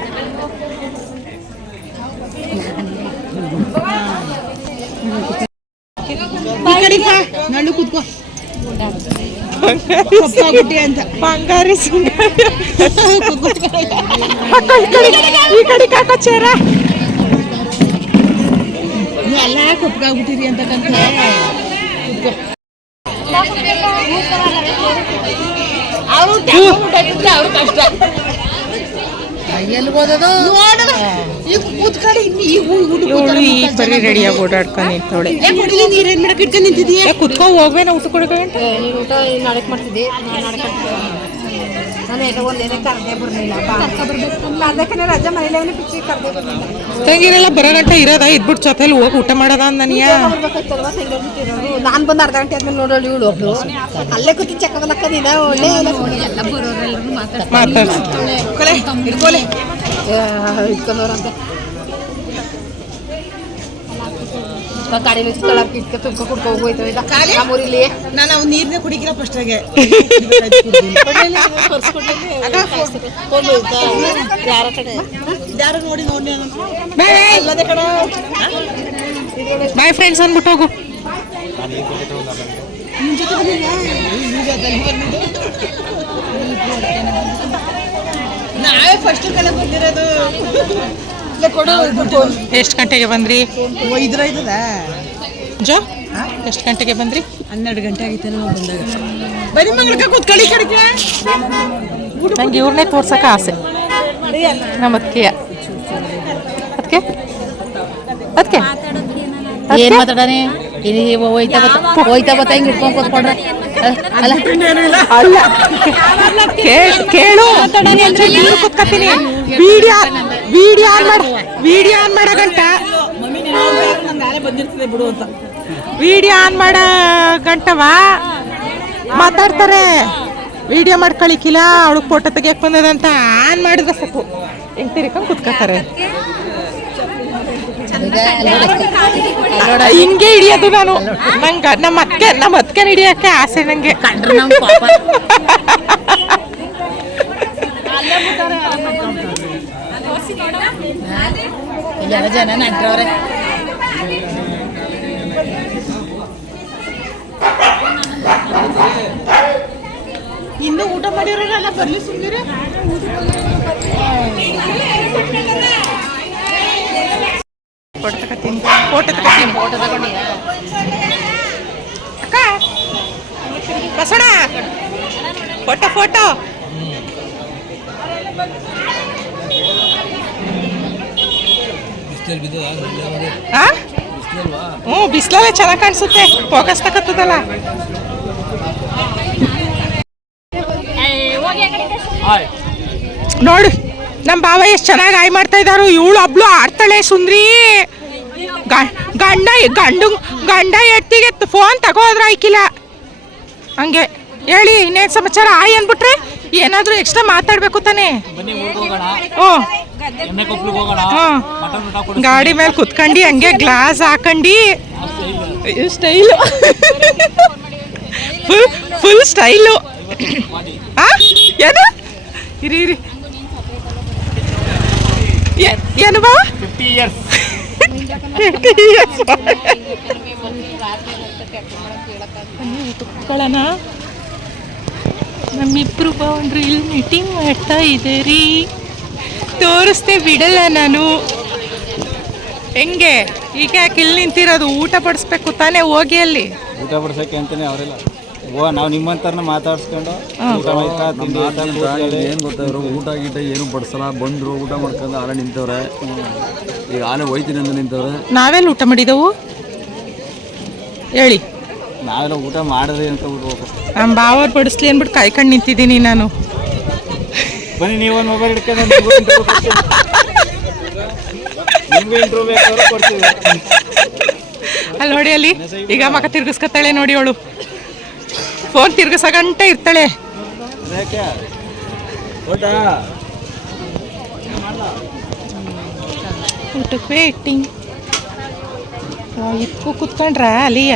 ಈ ಕಡೆ ನಳ್ಳು ಕೂತ್ಕೋ. ಕಪ್ಪಾಗ್ಬಿಟ್ಟಿ ಅಂತ. ಬಂಗಾರಿ ಸಿಂಗಾರಿ ಅಕ್ಕ ಈ ಕಡೆ ಈ ಕಡೆ ಕಾಕ ಚೇರ ಎಲ್ಲ ಕಪ್ಪಾಗ್ಬಿಟ್ಟಿರಿ ಅಂತ ಕಂತ ಅವ್ರು ಕಷ್ಟ ಎಲ್ಲಿ ಓದೋದು ನೋಡು ಈಗ ಕೂತ್ಕೊಳ್ಳಿ ಇನ್ನು ಈ ಹುಡುಗ ಇವಳು ಈ ಬರೀ ರೆಡಿಯಾಗಿ ಓಡಾಡ್ಕೊಂಡು ನಿಂತವಳೆ. ಏ ಕುಡಿಲಿ ನೀರೇನ್ ಮಾಡಕ್ ಇಟ್ಕೊಂಡು ನಿಂತಿದೀಯ ಏ ಕುತ್ಕೋ ಹೋಗ್ಬೇನ ಊಟ ಕೊಡಕ್ಕೆ ಊಟ ನಾಡಕ್ ಮಾಡ್ತಿದ್ದೆ. ನಾನು ಏನೋ ಒಂದೇನೇ ಕರ್ದೆ ಬರ್ಲಿಲ್ಲ. ಅದಕ್ಕೆ ರಜೆ ಮನೇಲಿ ಪಿಚ್ಚಿ ಕರ್ದೆ ಬರ್ಲಿಲ್ಲ. ತಂಗಿರೆಲ್ಲ ಬರೋ ಗಂಟೆ ಇರೋದ? ಇದ್ಬಿಟ್ಟು ಜೊತೆಲಿ ಹೋಗಿ ಊಟ ಮಾಡೋದ ಅಂದನಿಯ? ನಾನು ಬಂದು ಅರ್ಧ ಗಂಟೆ ಆದ್ಮೇಲೆ ನೋಡೋಳು ಇವಳು ಒಬ್ಳು. ಅಲ್ಲೇ ಕೂತಿ ಚೆಕ್ಕ ಬಲಕ್ಕ ನೀನ? ಒಳ್ಳೆ ಎಲ್ಲ ಬರೋರೆಲ್ಲರೂ ಮಾತಾಡ್ಸಿ ಇಟ್ಕೊಲೆ ಇಟ್ಕ ತುಪ್ಪ ಕುಡ್ಕೊ ನಾನು ಅವ್ನು ನೀರ್ನೇ ಕುಡಿಕಿಲ್ಲ ಫಸ್ಟಾಗೆ. ಯಾರ ಕಡೆ ಯಾರು ನೋಡಿ ನೋಡಿ ಬಾಯ್ ಅಲ್ಲದೆ ಕಡೆ ಬಾಯ್ ಫ್ರೆಂಡ್ಸ್ ಅಂದ್ಬಿಟ್ಟು ಹೋಗು. ನಿನ್ ನಿನ್ ನಾವೇ ಫಸ್ಟ್ ಕಡೆ ಬಂದಿರೋದು. ಎಷ್ಟು ಗಂಟೆಗೆ ಬಂದ್ರಿ? ಐದ್ರ ಆಯ್ತದ? ಜೋ ಎಷ್ಟು ಗಂಟೆಗೆ ಬಂದ್ರಿ? ಹನ್ನೆರಡು ಗಂಟೆ ಆಗಿತ್ತು ನಾವು ಬಂದಾಗ. ಬರೀ ಮಗಳಿಗೆ ಕೂತ್ಕೊಳ್ಳಿ ಕಡೆಗೆ. ನಂಗೆ ಇವ್ರನ್ನೇ ತೋರ್ಸಕ್ಕೆ ಆಸೆ. ನಮ್ಮ ಅದಕ್ಕೆ ಅದಕ್ಕೆ ಅದಕ್ಕೆ ಏನು ಮಾತಾಡಾನೆ ಇಲ್ಲಿ ಹೋಯ್ತಾ ಬತ್ತ ಹೋಯ್ತಾ ಬತ್ತ ಹಿಂಗೆ ಹಿಡ್ಕೊಂಡು ಕೂತ್ಕೊಂಡ್ರೆ ಅಲ್ಲ ಅಲ್ಲ. ಕೇಳ್- ಕೇಳು. ಕೂತ್ಕತ್ತೀನಿ ವಿಡಿಯೋ ವಿಡಿಯೋ ಆನ್ ಮಾಡ. ವಿಡಿಯೋ ಆನ್ ಮಾಡೋ ಗಂಟ ಬಂದಿರ್ತದೆ ಬಿಡು ಅಂತ ವಿಡಿಯೋ ಆನ್ ಮಾಡೋ ಗಂಟವಾ ಮಾತಾಡ್ತಾರೆ. ವಿಡಿಯೋ ಮಾಡ್ಕೊಳಿಕ್ಕಿಲ್ಲ ಅವಳು ಫೋಟೋ ತೆಗಿಯಕ್ ಬಂದದಂತ ಆನ್ ಮಾಡಿದ್ರೆ ಸಾಕು. ಹೆಂಗ್ ತಿರ್ಕೊಂಡ್ ಕುತ್ಕೋತಾರೆ. ಹಿಂಗೆ ಹಿಡಿಯೋದು ನಾನು. ನಂಗ ನಮ್ಮ ಅಕ್ಕೆ ನಮ್ಮ ಅತ್ಕೆ ಹಿಡಿಯಕ್ಕೆ ಆಸೆ ನನಗೆ ಎಲ್ಲ ಜನ ನಟ್ರವ್ರೆ? ಇನ್ನು ಊಟ ಮಾಡಿರೋರೆಲ್ಲ ಬರ್ಲಿ ಸುಮ್ಮನೆ ಫೋಟೋ ತಗೋತೀನಿ. ಫೋಟೋ ತಗೋತೀನಿ. ಫೋಟೋ ತಗೊಂಡು ಅಕ್ಕ ಬಸೋಣ ಫೋಟೋ ಫೋಟೋ. ಆ? ಹ್ಞೂ ಬಿಸಿಲಲ್ಲೇ ಚೆನ್ನಾಗಿ ಕಾಣಿಸುತ್ತೆ. ಫೋಕಸ್ ತಗತ್ತದಲ್ಲ ನೋಡು ನಮ್ಮ ಬಾವ ಎಷ್ಟು ಚೆನ್ನಾಗಿ ಆಯ್ ಮಾಡ್ತಾ ಇದ್ದಾರು ಇವಳು ಒಬ್ಳು ಆಡ್ತಾಳೆ ಸುಂದ್ರಿ. ಗಂಡ ಗಂಡು ಗಂಡ ಎತ್ತಿಗೆ ಫೋನ್ ತಗೋದ್ರ ಆಯ್ಕಿಲ್ಲ. ಹಂಗೆ ಹೇಳಿ ಇನ್ನೇನು ಸಮಾಚಾರ? ಆಯ್ ಅಂದ್ಬಿಟ್ರೆ? ಏನಾದರೂ ಎಕ್ಸ್ಟ್ರಾ ಮಾತಾಡಬೇಕು ತಾನೇ? ಹ್ಞೂ ಗಾಡಿ ಮೇಲೆ ಕುತ್ಕೊಂಡು ಹಂಗೆ ಗ್ಲಾಸ್ ಹಾಕಂಡು. ಸ್ಟೈಲು. Full full style. ಆ? ಏನು? ಇರಿ ಇರಿ. ಏನು ಬಾ ಇಯರ್ಸ್ ನಮ್ಮಿಬ್ರು ಬಾವಂಡ್ರು ಇಲ್ಲಿ ಮೀಟಿಂಗ್ ಮಾಡ್ತಾ ಇದ್ದೀರಿ. ತೋರಿಸ್ತೇ ಬಿಡಲ್ಲ ನಾನು. ಹೆಂಗೆ? ಈಗ ಯಾಕೆ ಇಲ್ಲಿ ನಿಂತಿರೋದು? ಊಟ ಬಡಿಸ್ಬೇಕು ತಾನೇ ಹೋಗಿ ಅಲ್ಲಿ? ಊಟ ಬಡ್ಸಕ್ಕೆ ಅಂತಾನೆ ಅವರೆಲ್ಲ. ಓ ನಾವು ನಿಮ್ಮಂತರನ್ನ ಮಾತಾಡ್ಸ್ಕೊಂಡು ಊಟ ಆಯ್ತಾ ತಿಂಡಿ ಆಯ್ತಾ ಕೂತ್ಕೊಳ್ಳಿ. ಏನು ಗೊತ್ತಾ ಇವರು? ಊಟ ಗೀಟ ಏನು ಬಡಿಸಲ್ಲ. ಬಂದರು ಊಟ ಮಾಡ್ಕೊಂಡು ಆನೆ ನಿಂತವ್ರೆ. ಈಗ ಆನೆ ಹೋಯ್ತೀನಿ ಅಂತ ನಿಂತವ್ರೆ. ನಾವೆಲ್ಲ ಊಟ ಮಾಡಿದೆವು? ಹೇಳಿ. ನಾವೆಲ್ಲ ಊಟ ಮಾಡಿದ್ರಿ ಅಂತ ಬಿಡ್ಬೇಕು. ನಮ್ಮ ಬಾವರ್ ಬಡಿಸ್ಲಿ ಅಂದ್ಬಿಟ್ಟು ಕಾಯ್ಕೊಂಡು ನಿಂತಿದ್ದೀನಿ ನಾನು. ಬನ್ನಿ ನೀವೊಂದು ಮೊಬೈಲ್ ಹಿಡ್ಕೊಂಡು ನಿಮ್ಗೂ ಇಂಟರ್ವ್ಯೂ ಬೇಕಾದ್ರೆ ಕೊಡ್ತೀವಿ ಅಲ್ಲಿ ನೋಡಿ ಅಲ್ಲಿ ಈಗ ಮಗ ತಿರ್ಗಿಸ್ಕೊತಾಳೆ ನೋಡಿ ಅವಳು. ಫೋನ್ ತಿರ್ಗಿಸಗಂಟ ಇರ್ತಾಳೆ. ಯಾಕೆ ಊಟ? ಊಟಕ್ಕೆ ವೇಟಿಂಗ್ ಇಪ್ಪು ಕುತ್ಕೊಂಡ್ರ ಅಲಿಯ?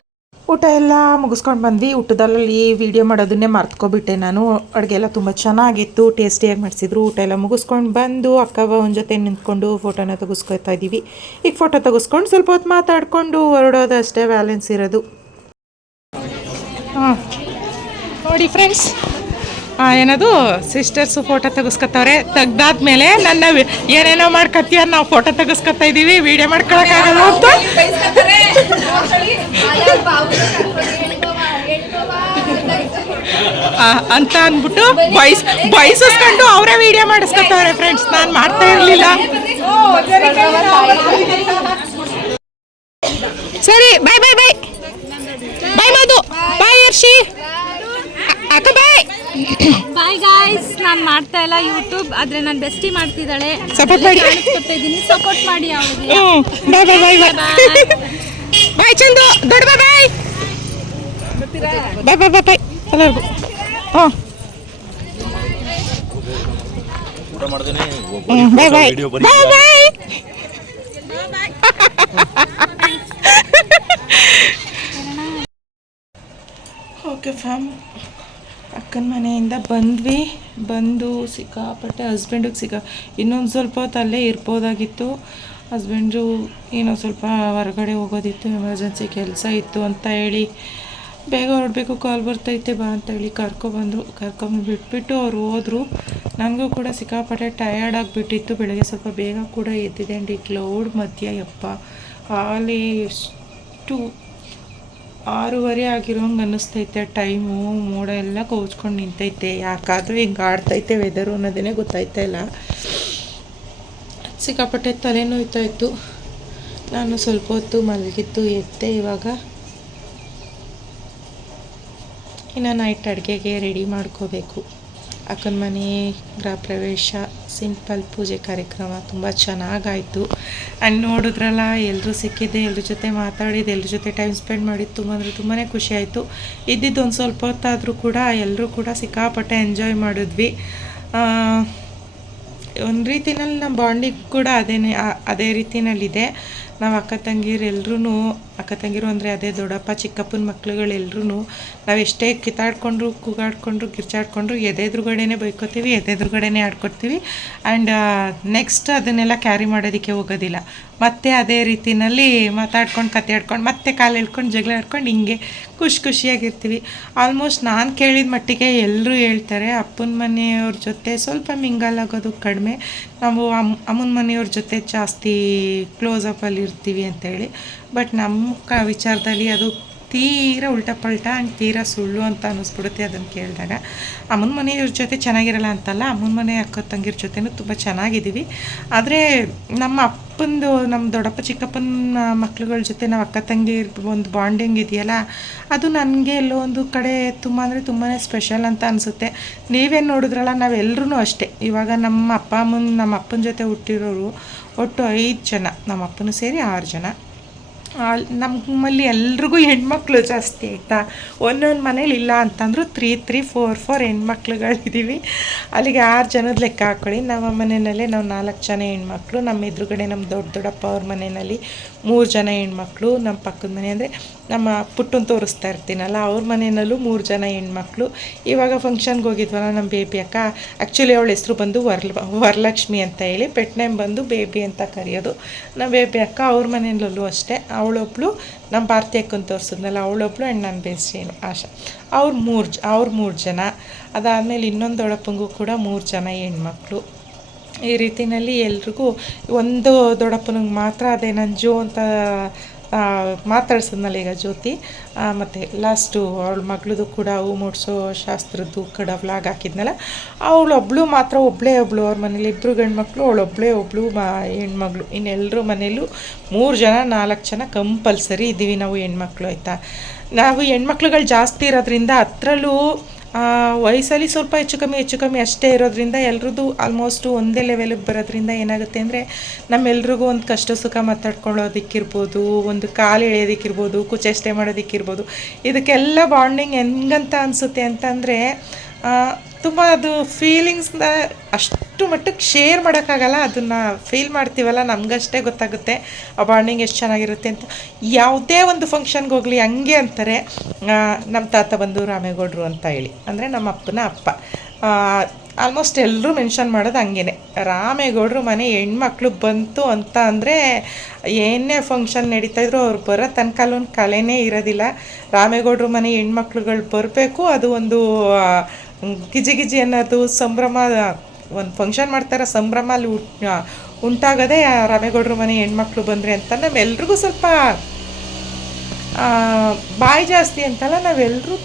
ಊಟ ಎಲ್ಲ ಮುಗಿಸ್ಕೊಂಡು ಬಂದ್ವಿ. ಊಟದಲ್ಲಿ ವೀಡಿಯೋ ಮಾಡೋದನ್ನೇ ಮರ್ತ್ಕೊಬಿಟ್ಟೆ ನಾನು. ಅಡುಗೆ ಎಲ್ಲ ತುಂಬ ಚೆನ್ನಾಗಿತ್ತು ಟೇಸ್ಟಿಯಾಗಿ ಮಾಡಿಸಿದ್ರು. ಊಟ ಎಲ್ಲ ಮುಗಿಸ್ಕೊಂಡು ಬಂದು ಅಕ್ಕ ಒಂದು ಜೊತೆ ನಿಂತ್ಕೊಂಡು ಫೋಟೋನ ತೆಗೆಸ್ಕೊಳ್ತಾ ಇದ್ದೀವಿ. ಈಗ ಫೋಟೋ ತೆಗೆಸ್ಕೊಂಡು ಸ್ವಲ್ಪ ಹೊತ್ತು ಮಾತಾಡಿಕೊಂಡು ಹೊರಡೋದು ಅಷ್ಟೇ ಬ್ಯಾಲೆನ್ಸ್ ಇರೋದು. ಹಾಂ. ನೋಡಿ ಫ್ರೆಂಡ್ಸ್ ಏನದು? ಸಿಸ್ಟರ್ಸು ಫೋಟೋ ತೆಗಿಸ್ಕೊತವ್ರೆ ತೆಗ್ದಾದ್ಮೇಲೆ ನನ್ನ ಏನೇನೋ ಮಾಡ್ಕತ್ತೀಯ ನಾವು ಫೋಟೋ ತೆಗಿಸ್ಕೊತಾ ಇದ್ದೀವಿ ವಿಡಿಯೋ ಮಾಡ್ಕೊಳಕ್ಕಾಗಲ್ಲ ಅಂತ. ಅಂತ ಅಂದ್ಬಿಟ್ಟು ಬೈಸ್ ಬೈಸಿಸ್ಕೊಂಡು ಅವರೇ ವಿಡಿಯೋ ಮಾಡಿಸ್ಕೊತವ್ರೆ ಫ್ರೆಂಡ್ಸ್ ನಾನು ಮಾಡ್ತಾ ಇರಲಿಲ್ಲ. ಸರಿ ಬಾಯ್ ಬಾಯ್ ಬಾಯ್ ಬಾಯ್ ಮಧು. ಬಾಯ್ ಅಕ್ಕ ಬಾಯ್ ಬಾಯ್ ಗಾಯ್ಸ್ ನಾನು ಮಾಡ್ತಾ ಇಲ್ಲ ಯೂಟ್ಯೂಬ್ ಆದ್ರೆ ನಾನು ಬೆಸ್ಟಿ ಮಾಡ್ತಿದ್ದಾಳೆ. ಸಪೋರ್ಟ್ ಮಾಡಿ. ಇದ್ದೀನಿ ಸಪೋರ್ಟ್ ಮಾಡಿ ಅವಳಿಗೆ ಬಾಯ್ ಬಾಯ್ ಬಾಯ್ ಬಾಯ್ ಬಾಯ್ ಚಂದು. ದೊಡ್ಡ ಬಾಯ್ bye bye bye bye bye ಎಲ್ಲರಿಗೂ. ಹ್ಞೂ ಹ್ಮ್, ಬಾಯ್ bye bye bye okay fam ಅಕ್ಕನ ಮನೆಯಿಂದ ಬಂದ್ವಿ. ಬಂದು ಸಿಕ್ಕಾಪಟ್ಟೆ ಹಸ್ಬೆಂಡಿಗೆ ಸಿಕ್ಕ ಇನ್ನೊಂದು ಸ್ವಲ್ಪ ಹೊತ್ತು ಅಲ್ಲೇ ಇರ್ಬೋದಾಗಿತ್ತು. ಹಸ್ಬೆಂಡು ಏನೋ ಸ್ವಲ್ಪ ಹೊರಗಡೆ ಹೋಗೋದಿತ್ತು ಎಮರ್ಜೆನ್ಸಿ ಕೆಲಸ ಇತ್ತು ಅಂತ ಹೇಳಿ, ಬೇಗ ಹೊರಡಬೇಕು ಕಾಲ್ ಬರ್ತೈತೆ, ಬಾ ಅಂತ ಹೇಳಿ ಕರ್ಕೊಬಂದರು ಕರ್ಕೊಂಬಂದು ಬಿಟ್ಬಿಟ್ಟು ಅವ್ರು ಹೋದರು. ನನಗೂ ಕೂಡ ಸಿಕ್ಕಾಪಟ್ಟೆ ಟಯರ್ಡ್ ಆಗಿಬಿಟ್ಟಿತ್ತು. ಬೆಳಗ್ಗೆ ಸ್ವಲ್ಪ ಬೇಗ ಕೂಡ ಎದ್ದಿದೆ ಅಂಡ್ ಈ ಕ್ಲೌಡ್ ಮಧ್ಯ ಯಪ್ಪ. ಅಲ್ಲಿ ಎಷ್ಟು ಆರೂವರೆ ಆಗಿರೋಂಗೆ ಅನ್ನಿಸ್ತೈತೆ, ಟೈಮು ಮೋಡ ಎಲ್ಲ ಕೋಚ್ಕೊಂಡು ನಿಂತೈತೆ. ಯಾಕಾದರೂ ಹಿಂಗೆ ಆಡ್ತೈತೆ ವೆದರು ಅನ್ನೋದೇ ಗೊತ್ತಾಯ್ತಾ ಇಲ್ಲ. ಸಿಕ್ಕಾಪಟ್ಟೆ ತಲೆನೋಯ್ತಾ ಇತ್ತು ನಾನು ಸ್ವಲ್ಪ ಹೊತ್ತು ಮಲಗಿತ್ತು ಎತ್ತೆ ಇವಾಗ. ಇನ್ನು ನೈಟ್ ಅಡುಗೆಗೆ ರೆಡಿ ಮಾಡ್ಕೋಬೇಕು. ಅಕ್ಕನ ಮನೆ ಗೃಹ ಪ್ರವೇಶ ಸಿಂಪಲ್ ಪೂಜೆ ಕಾರ್ಯಕ್ರಮ ತುಂಬ ಚೆನ್ನಾಗಾಯಿತು. ಆ್ಯಂಡ್ ನೋಡಿದ್ರಲ್ಲ ಎಲ್ಲರೂ ಸಿಕ್ಕಿದ್ದೆ ಎಲ್ಲರ ಜೊತೆ ಮಾತಾಡಿದ್ದು ಎಲ್ಲರ ಜೊತೆ ಟೈಮ್ ಸ್ಪೆಂಡ್ ಮಾಡಿದ್ದು ತುಂಬ ಅಂದರೆ ತುಂಬಾ ಖುಷಿಯಾಯಿತು ಇದ್ದಿದ್ದು ಒಂದು ಸ್ವಲ್ಪ ಹೊತ್ತಾದರೂ ಕೂಡ ಎಲ್ಲರೂ ಕೂಡ ಸಿಕ್ಕಾಪಟ್ಟೆ ಎಂಜಾಯ್ ಮಾಡಿದ್ವಿ. ಒಂದು ರೀತಿನಲ್ಲಿ ನಮ್ಮ ಬಾಂಡಿಂಗ್ ಕೂಡ ಅದೇ ಅದೇ ರೀತಿನಲ್ಲಿದೆ. ನಾವು ಅಕ್ಕ ತಂಗಿರು ಎಲ್ಲರೂ ಅಕ್ಕ ತಂಗಿರು ಅಂದರೆ ಅದೇ ದೊಡ್ಡಪ್ಪ, ಚಿಕ್ಕಪ್ಪನ ಮಕ್ಳುಗಳೆಲ್ಲರೂ ನಾವು ಎಷ್ಟೇ ಕಿತ್ತಾಡ್ಕೊಂಡ್ರು, ಕೂಗಾಡ್ಕೊಂಡ್ರು, ಕಿರ್ಚಾಡ್ಕೊಂಡ್ರು ಎದೆದುರುಗಡೆನೇ ಬೈಕೋತೀವಿ ಎದೆದುರುಗಡೆನೇ ಆಡ್ಕೊಡ್ತೀವಿ. ಆ್ಯಂಡ್ ನೆಕ್ಸ್ಟ್ ಅದನ್ನೆಲ್ಲ ಕ್ಯಾರಿ ಮಾಡೋದಕ್ಕೆ ಹೋಗೋದಿಲ್ಲ. ಮತ್ತೆ ಅದೇ ರೀತಿಯಲ್ಲಿ ಮಾತಾಡ್ಕೊಂಡು ಕತೆ ಆಡ್ಕೊಂಡು, ಮತ್ತೆ ಕಾಲು ಎಳ್ಕೊಂಡು, ಜಗಳ ಆಡ್ಕೊಂಡು ಹಿಂಗೆ ಖುಷಿ ಖುಷಿಯಾಗಿರ್ತೀವಿ. ಆಲ್ಮೋಸ್ಟ್ ನಾನು ಕೇಳಿದ ಮಟ್ಟಿಗೆ ಎಲ್ಲರೂ ಹೇಳ್ತಾರೆ, ಅಪ್ಪನ ಮನೆಯವ್ರ ಜೊತೆ ಸ್ವಲ್ಪ ಮಿಂಗಲ್ ಆಗೋದು ಕಡಿಮೆ. ನಾವು ಅಮ್ಮ ಅಮ್ಮನ ಮನೆಯವ್ರ ಜೊತೆ ಜಾಸ್ತಿ ಕ್ಲೋಸ್ ಕ್ಲೋಸಪ್ಪಲ್ಲಿ ಇರ್ತೀವಿ ಅಂತೇಳಿ. ಬಟ್ ನಮ್ಮ ಕ, ವಿಚಾರದಲ್ಲಿ ಅದು ತೀರಾ ಉಲ್ಟಾ ಪಲ್ಟ ಆ್ಯಂಡ್ ತೀರಾ ಸುಳ್ಳು ಅಂತ ಅನ್ನಿಸ್ಬಿಡುತ್ತೆ ಅದನ್ನು ಕೇಳಿದಾಗ. ಅಮ್ಮನ ಮನೆಯವ್ರ ಜೊತೆ ಚೆನ್ನಾಗಿರಲ್ಲ ಅಂತಲ್ಲ, ಅಮ್ಮನ ಮನೆ ಅಕ್ಕ ತಂಗಿರ ಜೊತೆನೂ ತುಂಬ ಚೆನ್ನಾಗಿದ್ದೀವಿ. ಆದರೆ ನಮ್ಮ ಅಪ್ಪಂದು ನಮ್ಮ ದೊಡ್ಡಪ್ಪ ಚಿಕ್ಕಪ್ಪನ ಮಕ್ಳುಗಳ ಜೊತೆ ನಾವು ಅಕ್ಕ ತಂಗಿ ಒಂದು ಬಾಂಡಿಂಗ್ ಇದೆಯಲ್ಲ, ಅದು ನನಗೆ ಎಲ್ಲೋ ಒಂದು ಕಡೆ ತುಂಬ ಅಂದರೆ ತುಂಬಾ ಸ್ಪೆಷಲ್ ಅಂತ ಅನಿಸುತ್ತೆ. ನೀವೇನು ನೋಡಿದ್ರಲ್ಲ ನಾವೆಲ್ಲರೂ ಅಷ್ಟೇ. ಇವಾಗ ನಮ್ಮ ಅಪ್ಪ ಅಮ್ಮನ, ನಮ್ಮ ಅಪ್ಪನ ಜೊತೆ ಹುಟ್ಟಿರೋರು ಒಟ್ಟು ಐದು ಜನ, ನಮ್ಮ ಅಪ್ಪನೂ ಸೇರಿ ಆರು ಜನ. ನಮ್ಮಲ್ಲಿ ಎಲ್ರಿಗೂ ಹೆಣ್ಮಕ್ಳು ಜಾಸ್ತಿ ಆಯಿತಾ? ಒಂದೊಂದು ಮನೇಲಿ ಇಲ್ಲ ಅಂತಂದ್ರು ತ್ರೀ ತ್ರೀ ಫೋರ್ ಫೋರ್ ಹೆಣ್ಮಕ್ಳುಗಳಿದ್ದೀವಿ ಅಲ್ಲಿಗೆ ಆರು ಜನದ ಲೆಕ್ಕ ಹಾಕ್ಕೊಳ್ಳಿ ನಮ್ಮ ಮನೆಯಲ್ಲೇ ನಾವು ನಾಲ್ಕು ಜನ ಹೆಣ್ಮಕ್ಳು ನಮ್ಮ ಎದುರುಗಡೆ ನಮ್ಮ ದೊಡ್ಡ ದೊಡ್ಡಪ್ಪ ಅವ್ರ ಮನೆಯಲ್ಲಿ ಮೂರು ಜನ ಹೆಣ್ಮಕ್ಳು ನಮ್ಮ ಪಕ್ಕದ ಮನೆ ಅಂದರೆ ನಮ್ಮ ಪುಟ್ಟನ್ನು ತೋರಿಸ್ತಾ ಇರ್ತೀನಲ್ಲ, ಅವ್ರ ಮನೆಯಲ್ಲೂ ಮೂರು ಜನ ಹೆಣ್ಮಕ್ಳು. ಇವಾಗ ಫಂಕ್ಷನ್ಗೆ ಹೋಗಿದ್ವಲ್ಲ ನಮ್ಮ ಬೇಬಿ ಅಕ್ಕ ಆ್ಯಕ್ಚುಲಿ ಅವಳ ಹೆಸರು ಬಂದು ವರಲ, ವರಲಕ್ಷ್ಮಿ ಅಂತ ಹೇಳಿ ಪೆಟ್ ನೇಮ್ ಬಂದು ಬೇಬಿ ಅಂತ ಕರೆಯೋದು. ನಮ್ಮ ಬೇಬಿ ಅಕ್ಕ ಅವ್ರ ಮನೆಯಲ್ಲೂ ಅಷ್ಟೇ, ಅವಳೊಬ್ಳು ನಮ್ಮ ಭಾರತಿ ಅಕ್ಕನ ತೋರಿಸಿದ್ನಲ್ಲ, ಅವಳೊಬ್ಳು ಆ್ಯಂಡ್ ನನ್ನ ಬೇಸ್ಟೇನು ಆಶಾ. ಅವ್ರು ಮೂರು ಅವ್ರು ಮೂರು ಜನ. ಅದಾದಮೇಲೆ ಇನ್ನೊಂದು ದೊಡ್ಡಪ್ಪಂಗೂ ಕೂಡ ಮೂರು ಜನ ಹೆಣ್ಮಕ್ಳು. ಈ ರೀತಿಯಲ್ಲಿ ಎಲ್ರಿಗೂ ಒಂದು ದೊಡ್ಡಪ್ಪನಿಗೆ ಮಾತ್ರ ಅದೇ ನನ್ನ ಜೋ ಅಂತ ಮಾತಾಡ್ಸದ್ನಲ್ಲ ಈಗ ಜ್ಯೋತಿ. ಮತ್ತು ಲಾಸ್ಟು ಅವಳ ಮಗಳದು ಕೂಡ ಹೂ ಮೂಡಿಸೋ ಶಾಸ್ತ್ರದ್ದು ಕಡ ವ್ಲಾಗ್ ಹಾಕಿದ್ನಲ್ಲ. ಅವಳೊಬ್ಳು ಮಾತ್ರ ಒಬ್ಬಳೇ ಒಬ್ಳು, ಅವ್ರ ಮನೇಲಿ ಇಬ್ಬರು ಗಂಡ್ಮಕ್ಳು ಅವಳೊಬ್ಬಳೇ ಒಬ್ಳು ಮಾ, ಹೆಣ್ಮಗಳು. ಇನ್ನೆಲ್ಲರೂ ಮನೇಲೂ ಮೂರು ಜನ, ನಾಲ್ಕು ಜನ ಕಂಪಲ್ಸರಿ ಇದ್ದೀವಿ ನಾವು ಹೆಣ್ಮಕ್ಳು, ಆಯಿತಾ? ನಾವು ಹೆಣ್ಮಕ್ಳುಗಳು ಜಾಸ್ತಿ ಇರೋದ್ರಿಂದ ಹತ್ರಲ್ಲೂ ವಯಸ್ಸಲ್ಲಿ ಸ್ವಲ್ಪ ಹೆಚ್ಚು ಕಮ್ಮಿ ಹೆಚ್ಚು ಕಮ್ಮಿ ಅಷ್ಟೇ ಇರೋದ್ರಿಂದ ಎಲ್ರದ್ದು ಆಲ್ಮೋಸ್ಟು ಒಂದೇ ಲೆವೆಲಿಗೆ ಬರೋದ್ರಿಂದ ಏನಾಗುತ್ತೆ ಅಂದರೆ ನಮ್ಮೆಲ್ರಿಗೂ ಒಂದು ಕಷ್ಟ ಸುಖ ಮಾತಾಡ್ಕೊಳ್ಳೋದಕ್ಕಿರ್ಬೋದು, ಒಂದು ಕಾಲು ಎಳೆಯೋದಕ್ಕಿರ್ಬೋದು, ಕುಚೇಷ್ಟೆ ಮಾಡೋದಕ್ಕಿರ್ಬೋದು. ಇದಕ್ಕೆಲ್ಲ ಬಾಂಡಿಂಗ್ ಹೆಂಗಂತ ಅನಿಸುತ್ತೆ ಅಂತಂದರೆ ತುಂಬ ಅದು ಫೀಲಿಂಗ್ಸ್ನ ಅಷ್ಟು ಮಟ್ಟಕ್ಕೆ ಶೇರ್ ಮಾಡೋಕ್ಕಾಗಲ್ಲ, ಅದನ್ನು ಫೀಲ್ ಮಾಡ್ತೀವಲ್ಲ, ನಮಗಷ್ಟೇ ಗೊತ್ತಾಗುತ್ತೆ, ಆ ಬಾಂಡಿಂಗ್ ಎಷ್ಟು ಚೆನ್ನಾಗಿರುತ್ತೆ ಅಂತ. ಯಾವುದೇ ಒಂದು ಫಂಕ್ಷನ್ಗೆ ಹೋಗಲಿ, ಹಂಗೆ ಅಂತಾರೆ ನಮ್ಮ ತಾತ ಬಂದು ರಾಮೇಗೌಡರು ಅಂತ ಹೇಳಿ. ಅಂದರೆ ನಮ್ಮ ಅಪ್ಪನ ಅಪ್ಪ. ಆಲ್ಮೋಸ್ಟ್ ಎಲ್ಲರೂ ಮೆನ್ಷನ್ ಮಾಡೋದು ಹಂಗೇನೆ. ರಾಮೇಗೌಡರು ಮನೆ ಹೆಣ್ಮಕ್ಳು ಬಂತು ಅಂತ ಅಂದರೆ, ಏನೇ ಫಂಕ್ಷನ್ ನಡೀತಾ ಇದ್ರು ಅವ್ರು ಬರೋ ತನಕ ಅಲ್ಲೊಂದು ಕಲೆನೇ ಇರೋದಿಲ್ಲ. ರಾಮೇಗೌಡರು ಮನೆ ಹೆಣ್ಮಕ್ಳುಗಳು ಬರಬೇಕು, ಅದು ಒಂದು ಗಿಜಿ ಗಿಜಿ ಅನ್ನೋದು ಸಂಭ್ರಮ, ಒಂದು ಫಂಕ್ಷನ್ ಮಾಡ್ತಾರೆ, ಸಂಭ್ರಮ ಅಲ್ಲಿ ಉಂಟಾಗೋದೇ ರಾಮೇಗೌಡರು ಮನೆ ಹೆಣ್ಮಕ್ಳು ಬಂದರೆ ಅಂತ ನಾವೆಲ್ರಿಗೂ ಸ್ವಲ್ಪ ಬಾಯಿ ಜಾಸ್ತಿ ಅಂತಲ್ಲ ನಾವೆಲ್ಲರೂ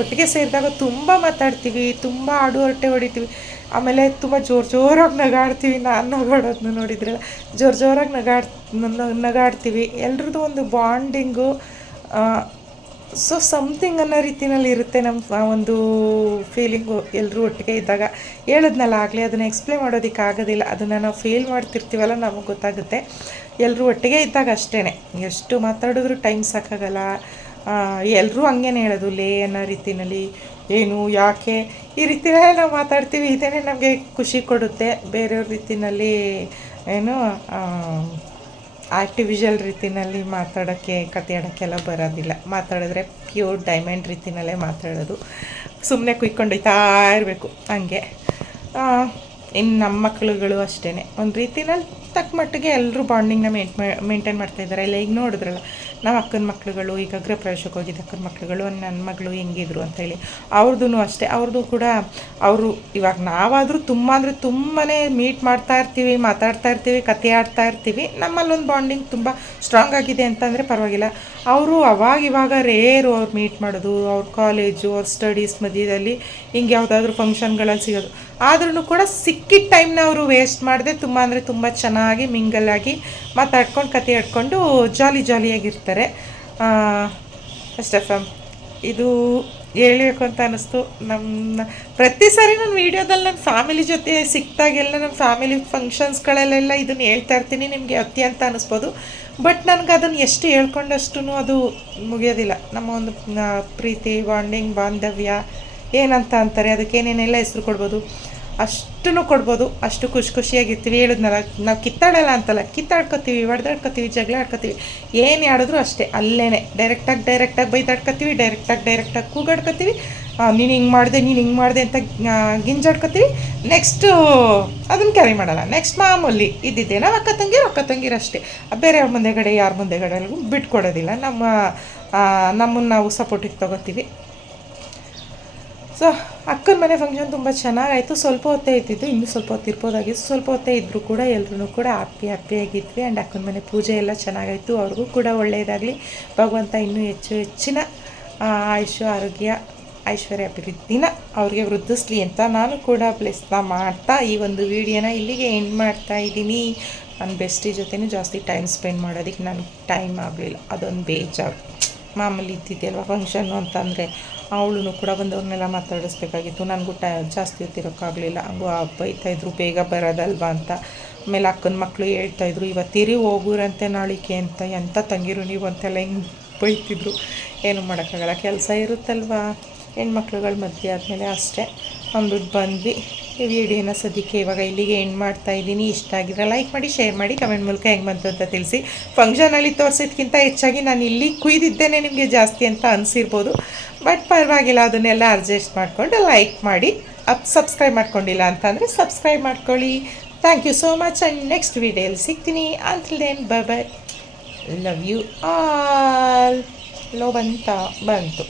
ಒಟ್ಟಿಗೆ ಸೇರಿದಾಗ ತುಂಬ ಮಾತಾಡ್ತೀವಿ, ತುಂಬ ಆಡು ಹೊರಟೆ ಹೊಡಿತೀವಿ. ಆಮೇಲೆ ತುಂಬ ಜೋರು ಜೋರಾಗಿ ನಗಾಡ್ತೀವಿ, ನಾನು ನಗಾಡೋದನ್ನ ನೋಡಿದ್ರಲ್ಲ, ಜೋರು ಜೋರಾಗಿ ನಗಾಡ್ ನಗಾಡ್ತೀವಿ. ಎಲ್ರದ್ದು ಒಂದು ಬಾಂಡಿಂಗು ಸೊ ಸಮಥಿಂಗ್ ಅನ್ನೋ ರೀತಿಯಲ್ಲಿ ಇರುತ್ತೆ ನಮ್ಮ ಒಂದು ಫೀಲಿಂಗು ಎಲ್ಲರೂ ಒಟ್ಟಿಗೆ ಇದ್ದಾಗ. ಹೇಳಿದ್ನಲ್ಲ, ಆಗಲೇ ಅದನ್ನು ಎಕ್ಸ್ಪ್ಲೇನ್ ಮಾಡೋದಕ್ಕೆ ಆಗೋದಿಲ್ಲ. ಅದನ್ನು ನಾವು ಫೀಲ್ ಮಾಡ್ತಿರ್ತೀವಲ್ಲ, ನಮಗೆ ಗೊತ್ತಾಗುತ್ತೆ. ಎಲ್ಲರೂ ಒಟ್ಟಿಗೆ ಇದ್ದಾಗ ಅಷ್ಟೇ ಎಷ್ಟು ಮಾತಾಡಿದ್ರೂ ಟೈಮ್ ಸಾಕಾಗಲ್ಲ. ಎಲ್ಲರೂ ಹಂಗೇನೆ ಹೇಳೋದು, ಲೇ ಅನ್ನೋ ರೀತಿಯಲ್ಲಿ ಏನು, ಯಾಕೆ? ಈ ರೀತಿಯಲ್ಲೇ ನಾವು ಮಾತಾಡ್ತೀವಿ. ಇದೇ ನಮಗೆ ಖುಷಿ ಕೊಡುತ್ತೆ. ಬೇರೆಯವ್ರ ರೀತಿಯಲ್ಲಿ ಏನು ಆರ್ಟಿಫಿಷಿಯಲ್ ರೀತಿಯಲ್ಲಿ ಮಾತಾಡೋಕ್ಕೆ, ಕತೆ ಆಡೋಕ್ಕೆಲ್ಲ ಬರೋದಿಲ್ಲ. ಮಾತಾಡಿದ್ರೆ ಪ್ಯೂರ್ ಡೈಮಂಡ್ ರೀತಿನಲ್ಲೇ ಮಾತಾಡೋದು. ಸುಮ್ಮನೆ ಕುಯ್ಕೊಂಡೊಯ್ತಾ ಇರಬೇಕು, ಹಂಗೆ. ಇನ್ನು ನಮ್ಮ ಮಕ್ಕಳುಗಳು ಅಷ್ಟೇ ಒಂದು ರೀತಿನಲ್ಲಿ ತಕ್ಕ ಮಟ್ಟಿಗೆ ಎಲ್ಲರೂ ಬಾಂಡಿಂಗ್ನ ಮೇಂಟ್ ಮೇಂಟೈನ್ ಮಾಡ್ತಾ ಇದ್ದಾರೆ. ಇಲ್ಲ, ಈಗ ನೋಡಿದ್ರಲ್ಲ ನಮ್ಮ ಅಕ್ಕನ ಮಕ್ಕಳುಗಳು ಈಗ ಗೃಹ ಪ್ರವೇಶಕ್ಕೆ ಹೋಗಿದ್ದ ಅಕ್ಕನ ಮಕ್ಕಳುಗಳು ನನ್ನ ಮಗಳು ಹೆಂಗಿದ್ರು ಅಂತೇಳಿ ಅವ್ರದ್ದು ಅಷ್ಟೇ. ಅವ್ರದ್ದು ಕೂಡ ಅವರು ಇವಾಗ ನಾವಾದರೂ ತುಂಬ ಅಂದರೆ ತುಂಬಾ ಮೀಟ್ ಮಾಡ್ತಾ ಇರ್ತೀವಿ, ಮಾತಾಡ್ತಾ ಇರ್ತೀವಿ ಕತೆ ಆಡ್ತಾ ಇರ್ತೀವಿ. ನಮ್ಮಲ್ಲೊಂದು ಬಾಂಡಿಂಗ್ ತುಂಬ ಸ್ಟ್ರಾಂಗ್ ಆಗಿದೆ ಅಂತಂದರೆ ಪರವಾಗಿಲ್ಲ. ಅವರು ಅವಾಗ ಇವಾಗ ರೇರು ಅವ್ರು ಮೀಟ್ ಮಾಡೋದು, ಅವ್ರ ಕಾಲೇಜು ಅವ್ರ ಸ್ಟಡೀಸ್ ಮಧ್ಯದಲ್ಲಿ ಹಿಂಗೆ ಯಾವುದಾದ್ರೂ ಫಂಕ್ಷನ್ಗಳಲ್ಲಿ ಸಿಗೋದು. ಆದ್ರೂ ಕೂಡ ಸಿಕ್ಕಿದ ಟೈಮ್ನ ಅವರು ವೇಸ್ಟ್ ಮಾಡದೆ ತುಂಬ ಅಂದರೆ ತುಂಬ ಚೆನ್ನಾಗಿ ಮಿಂಗಲ್ ಆಗಿ ಮಾತಾಡ್ಕೊಂಡು, ಕತೆ ಆಡ್ಕೊಂಡು ಜಾಲಿ ಜಾಲಿಯಾಗಿರ್ತಾರೆ ಅಷ್ಟೇ ಫ್ಯಾಮ್ ಇದು ಹೇಳಬೇಕು ಅಂತ ಅನ್ನಿಸ್ತು ನಮ್ಮ ಪ್ರತಿ ಸಾರಿ ನಾನು ವೀಡಿಯೋದಲ್ಲಿ ನನ್ನ ಫ್ಯಾಮಿಲಿ ಜೊತೆ ಸಿಕ್ತಾಗೆಲ್ಲ ನಮ್ಮ ಫ್ಯಾಮಿಲಿ ಫಂಕ್ಷನ್ಸ್ಗಳಲ್ಲೆಲ್ಲ ಇದನ್ನು ಹೇಳ್ತಾ ಇರ್ತೀನಿ. ನಿಮಗೆ ಅತ್ಯಂತ ಅನ್ನಿಸ್ಬೋದು ಬಟ್ ನನಗೆ ಅದನ್ನು ಎಷ್ಟು ಹೇಳ್ಕೊಂಡಷ್ಟು ಅದು ಮುಗಿಯೋದಿಲ್ಲ. ನಮ್ಮ ಒಂದು ಪ್ರೀತಿ ಬಾಂಡಿಂಗ್ ಬಾಂಧವ್ಯ ಏನಂತ ಅಂತಾರೆ. ಅದಕ್ಕೆ ಏನೇನೆಲ್ಲ ಹೆಸರು ಕೊಡ್ಬೋದು? ಅಷ್ಟನ್ನು ಕೊಡ್ಬೋದು. ಅಷ್ಟು ಖುಷಿ ಖುಷಿಯಾಗಿರ್ತೀವಿ. ಹೇಳಿದ್ನಲ್ಲ, ನಾವು ಕಿತ್ತಾಡಲ್ಲ ಅಂತಲ್ಲ. ಕಿತ್ತಾಡ್ಕೋತೀವಿ, ಹೊಡೆದಾಡ್ಕೋತೀವಿ, ಜಗಳ ಆಡ್ಕೋತೀವಿ. ಏನು ಆಡಿದ್ರು ಅಷ್ಟೇ ಅಲ್ಲೇ ಡೈರೆಕ್ಟಾಗಿ ಡೈರೆಕ್ಟಾಗಿ ಬೈದಾಡ್ಕೊತೀವಿ ಡೈರೆಕ್ಟಾಗಿ ಡೈರೆಕ್ಟಾಗಿ ಕೂಗಾಡ್ಕೊತೀವಿ. ನೀನು ಹಿಂಗೆ ಮಾಡಿದೆ, ನೀನು ಹಿಂಗೆ ಮಾಡಿದೆ ಅಂತ ಗಿಂಜಾಡ್ಕೋತೀವಿ. ನೆಕ್ಸ್ಟು ಅದನ್ನು ಕ್ಯಾರಿ ಮಾಡಲ್ಲ. ನೆಕ್ಸ್ಟ್ ಮಾಮೂಲಿ ಇದ್ದಿದ್ದೆ ನಾವು ಅಕ್ಕ ತಂಗಿರು ಅಕ್ಕ ತಂಗಿರು ಅಷ್ಟೇ. ಬೇರೆ ಯಾರ ಮುಂದೆಗಡೆ, ಯಾರ ಮುಂದೆಗಡೆಗೂ ಬಿಟ್ಕೊಡೋದಿಲ್ಲ. ನಮ್ಮ ನಮ್ಮನ್ನು ನಾವು ಸಪೋರ್ಟಿಗೆ ತೊಗೋತೀವಿ. ಸೊ, ಅಕ್ಕನ ಮನೆ ಫಂಕ್ಷನ್ ತುಂಬ ಚೆನ್ನಾಗಾಯಿತು. ಸ್ವಲ್ಪ ಹೊತ್ತೇ ಇದ್ದಿದ್ದು, ಇನ್ನೂ ಸ್ವಲ್ಪ ಹೊತ್ತು ಇರ್ಬೋದಾಗಿತ್ತು. ಸ್ವಲ್ಪ ಹೊತ್ತೇ ಇದ್ದರೂ ಕೂಡ ಎಲ್ಲರೂ ಕೂಡ ಹ್ಯಾಪಿ ಹ್ಯಾಪಿಯಾಗಿದ್ವಿ ಆ್ಯಂಡ್ ಅಕ್ಕನ ಮನೆ ಪೂಜೆ ಎಲ್ಲ ಚೆನ್ನಾಗಾಯಿತು. ಅವ್ರಿಗೂ ಕೂಡ ಒಳ್ಳೆಯದಾಗಲಿ ಭಗವಂತ ಇನ್ನೂ ಹೆಚ್ಚು ಹೆಚ್ಚಿನ ಆಯುಷ್ಯ, ಆರೋಗ್ಯ, ಐಶ್ವರ್ಯ, ಅಭಿವೃದ್ಧಿನ ಅವ್ರಿಗೆ ವೃದ್ಧಿಸ್ಲಿ ಅಂತ ನಾನು ಕೂಡ ಪ್ಲೇಸ್ನ ಮಾಡ್ತಾ ಈ ಒಂದು ವಿಡಿಯೋನ ಇಲ್ಲಿಗೆ ಎಂಡ್ ಮಾಡ್ತಾ ಇದ್ದೀನಿ. ನನ್ನ ಬೆಸ್ಟಿ ಜೊತೆನೂ ಜಾಸ್ತಿ ಟೈಮ್ ಸ್ಪೆಂಡ್ ಮಾಡೋದಕ್ಕೆ ನನಗೆ ಟೈಮ್ ಆಗಲಿಲ್ಲ. ಅದೊಂದು ಬೇಜಾರು. ಮಾಮೂಲಿ ಇದ್ದಿದ್ದೆಲ್ವ ಫಂಕ್ಷನ್ನು ಅಂತಂದರೆ ಅವಳು ಕೂಡ ಬಂದವ್ರನ್ನೆಲ್ಲ ಮಾತಾಡಿಸ್ಬೇಕಾಗಿತ್ತು. ನನಗೂ ಟೈ, ಜಾಸ್ತಿ ಹೊತ್ತಿರೋಕ್ಕಾಗಲಿಲ್ಲ. ಹಂಗೂ ಬೈತಾಯಿದ್ರು ಬೇಗ ಬರೋದಲ್ವಾ ಅಂತ. ಆಮೇಲೆ ಅಕ್ಕನ ಮಕ್ಕಳು ಹೇಳ್ತಾಯಿದ್ರು ಇವತ್ತಿರಿ ಹೋಗುರಂತೆ ನಾಳಿಕೆ ಅಂತ. ಎಂಥ ತಂಗಿರು ನೀವು? ಅಂತೆಲ್ಲ ಹಿಂಗೆ ಬೈತಿದ್ರು. ಏನು ಮಾಡೋಕ್ಕಾಗಲ್ಲ. ಕೆಲಸ ಇರುತ್ತಲ್ವಾ? ಹೆಣ್ಮಕ್ಳುಗಳ ಮದುವೆ ಆದಮೇಲೆ ಅಷ್ಟೇ. ಅಂದ್ಬಿಟ್ಟು ಬಂದ್ವಿ. ಈ ವಿಡಿಯೋನ ಸದ್ಯಕ್ಕೆ ಇವಾಗ ಇಲ್ಲಿಗೆ ಎಂಡ್ ಮಾಡ್ತಾ ಇದ್ದೀನಿ. ಇಷ್ಟ ಆಗಿದ್ರೆ ಲೈಕ್ ಮಾಡಿ ಶೇರ್ ಮಾಡಿ ಕಮೆಂಟ್ ಮೂಲಕ ಹೆಂಗೆ ಬಂತು ಅಂತ ತಿಳಿಸಿ. ಫಂಕ್ಷನಲ್ಲಿ ತೋರಿಸಿದ್ಕಿಂತ ಹೆಚ್ಚಾಗಿ ನಾನು ಇಲ್ಲಿ ಕುಯ್ದಿದ್ದೇನೆ ನಿಮಗೆ ಜಾಸ್ತಿ ಅಂತ ಅನಿಸಿರ್ಬೋದು. ಬಟ್ ಪರವಾಗಿಲ್ಲ, ಅದನ್ನೆಲ್ಲ ಅಡ್ಜಸ್ಟ್ ಮಾಡಿಕೊಂಡು ಲೈಕ್ ಮಾಡಿ, ಅಪ್ ಸಬ್ಸ್ಕ್ರೈಬ್ ಮಾಡ್ಕೊಂಡಿಲ್ಲ ಅಂತಂದರೆ ಸಬ್ಸ್ಕ್ರೈಬ್ ಮಾಡ್ಕೊಳ್ಳಿ. Thank you so much and next ವಿಡಿಯೋಲಿ ಸಿಗ್ತೀನಿ. Until then bye bye love you all low ಬಂತ, ಬಂತು.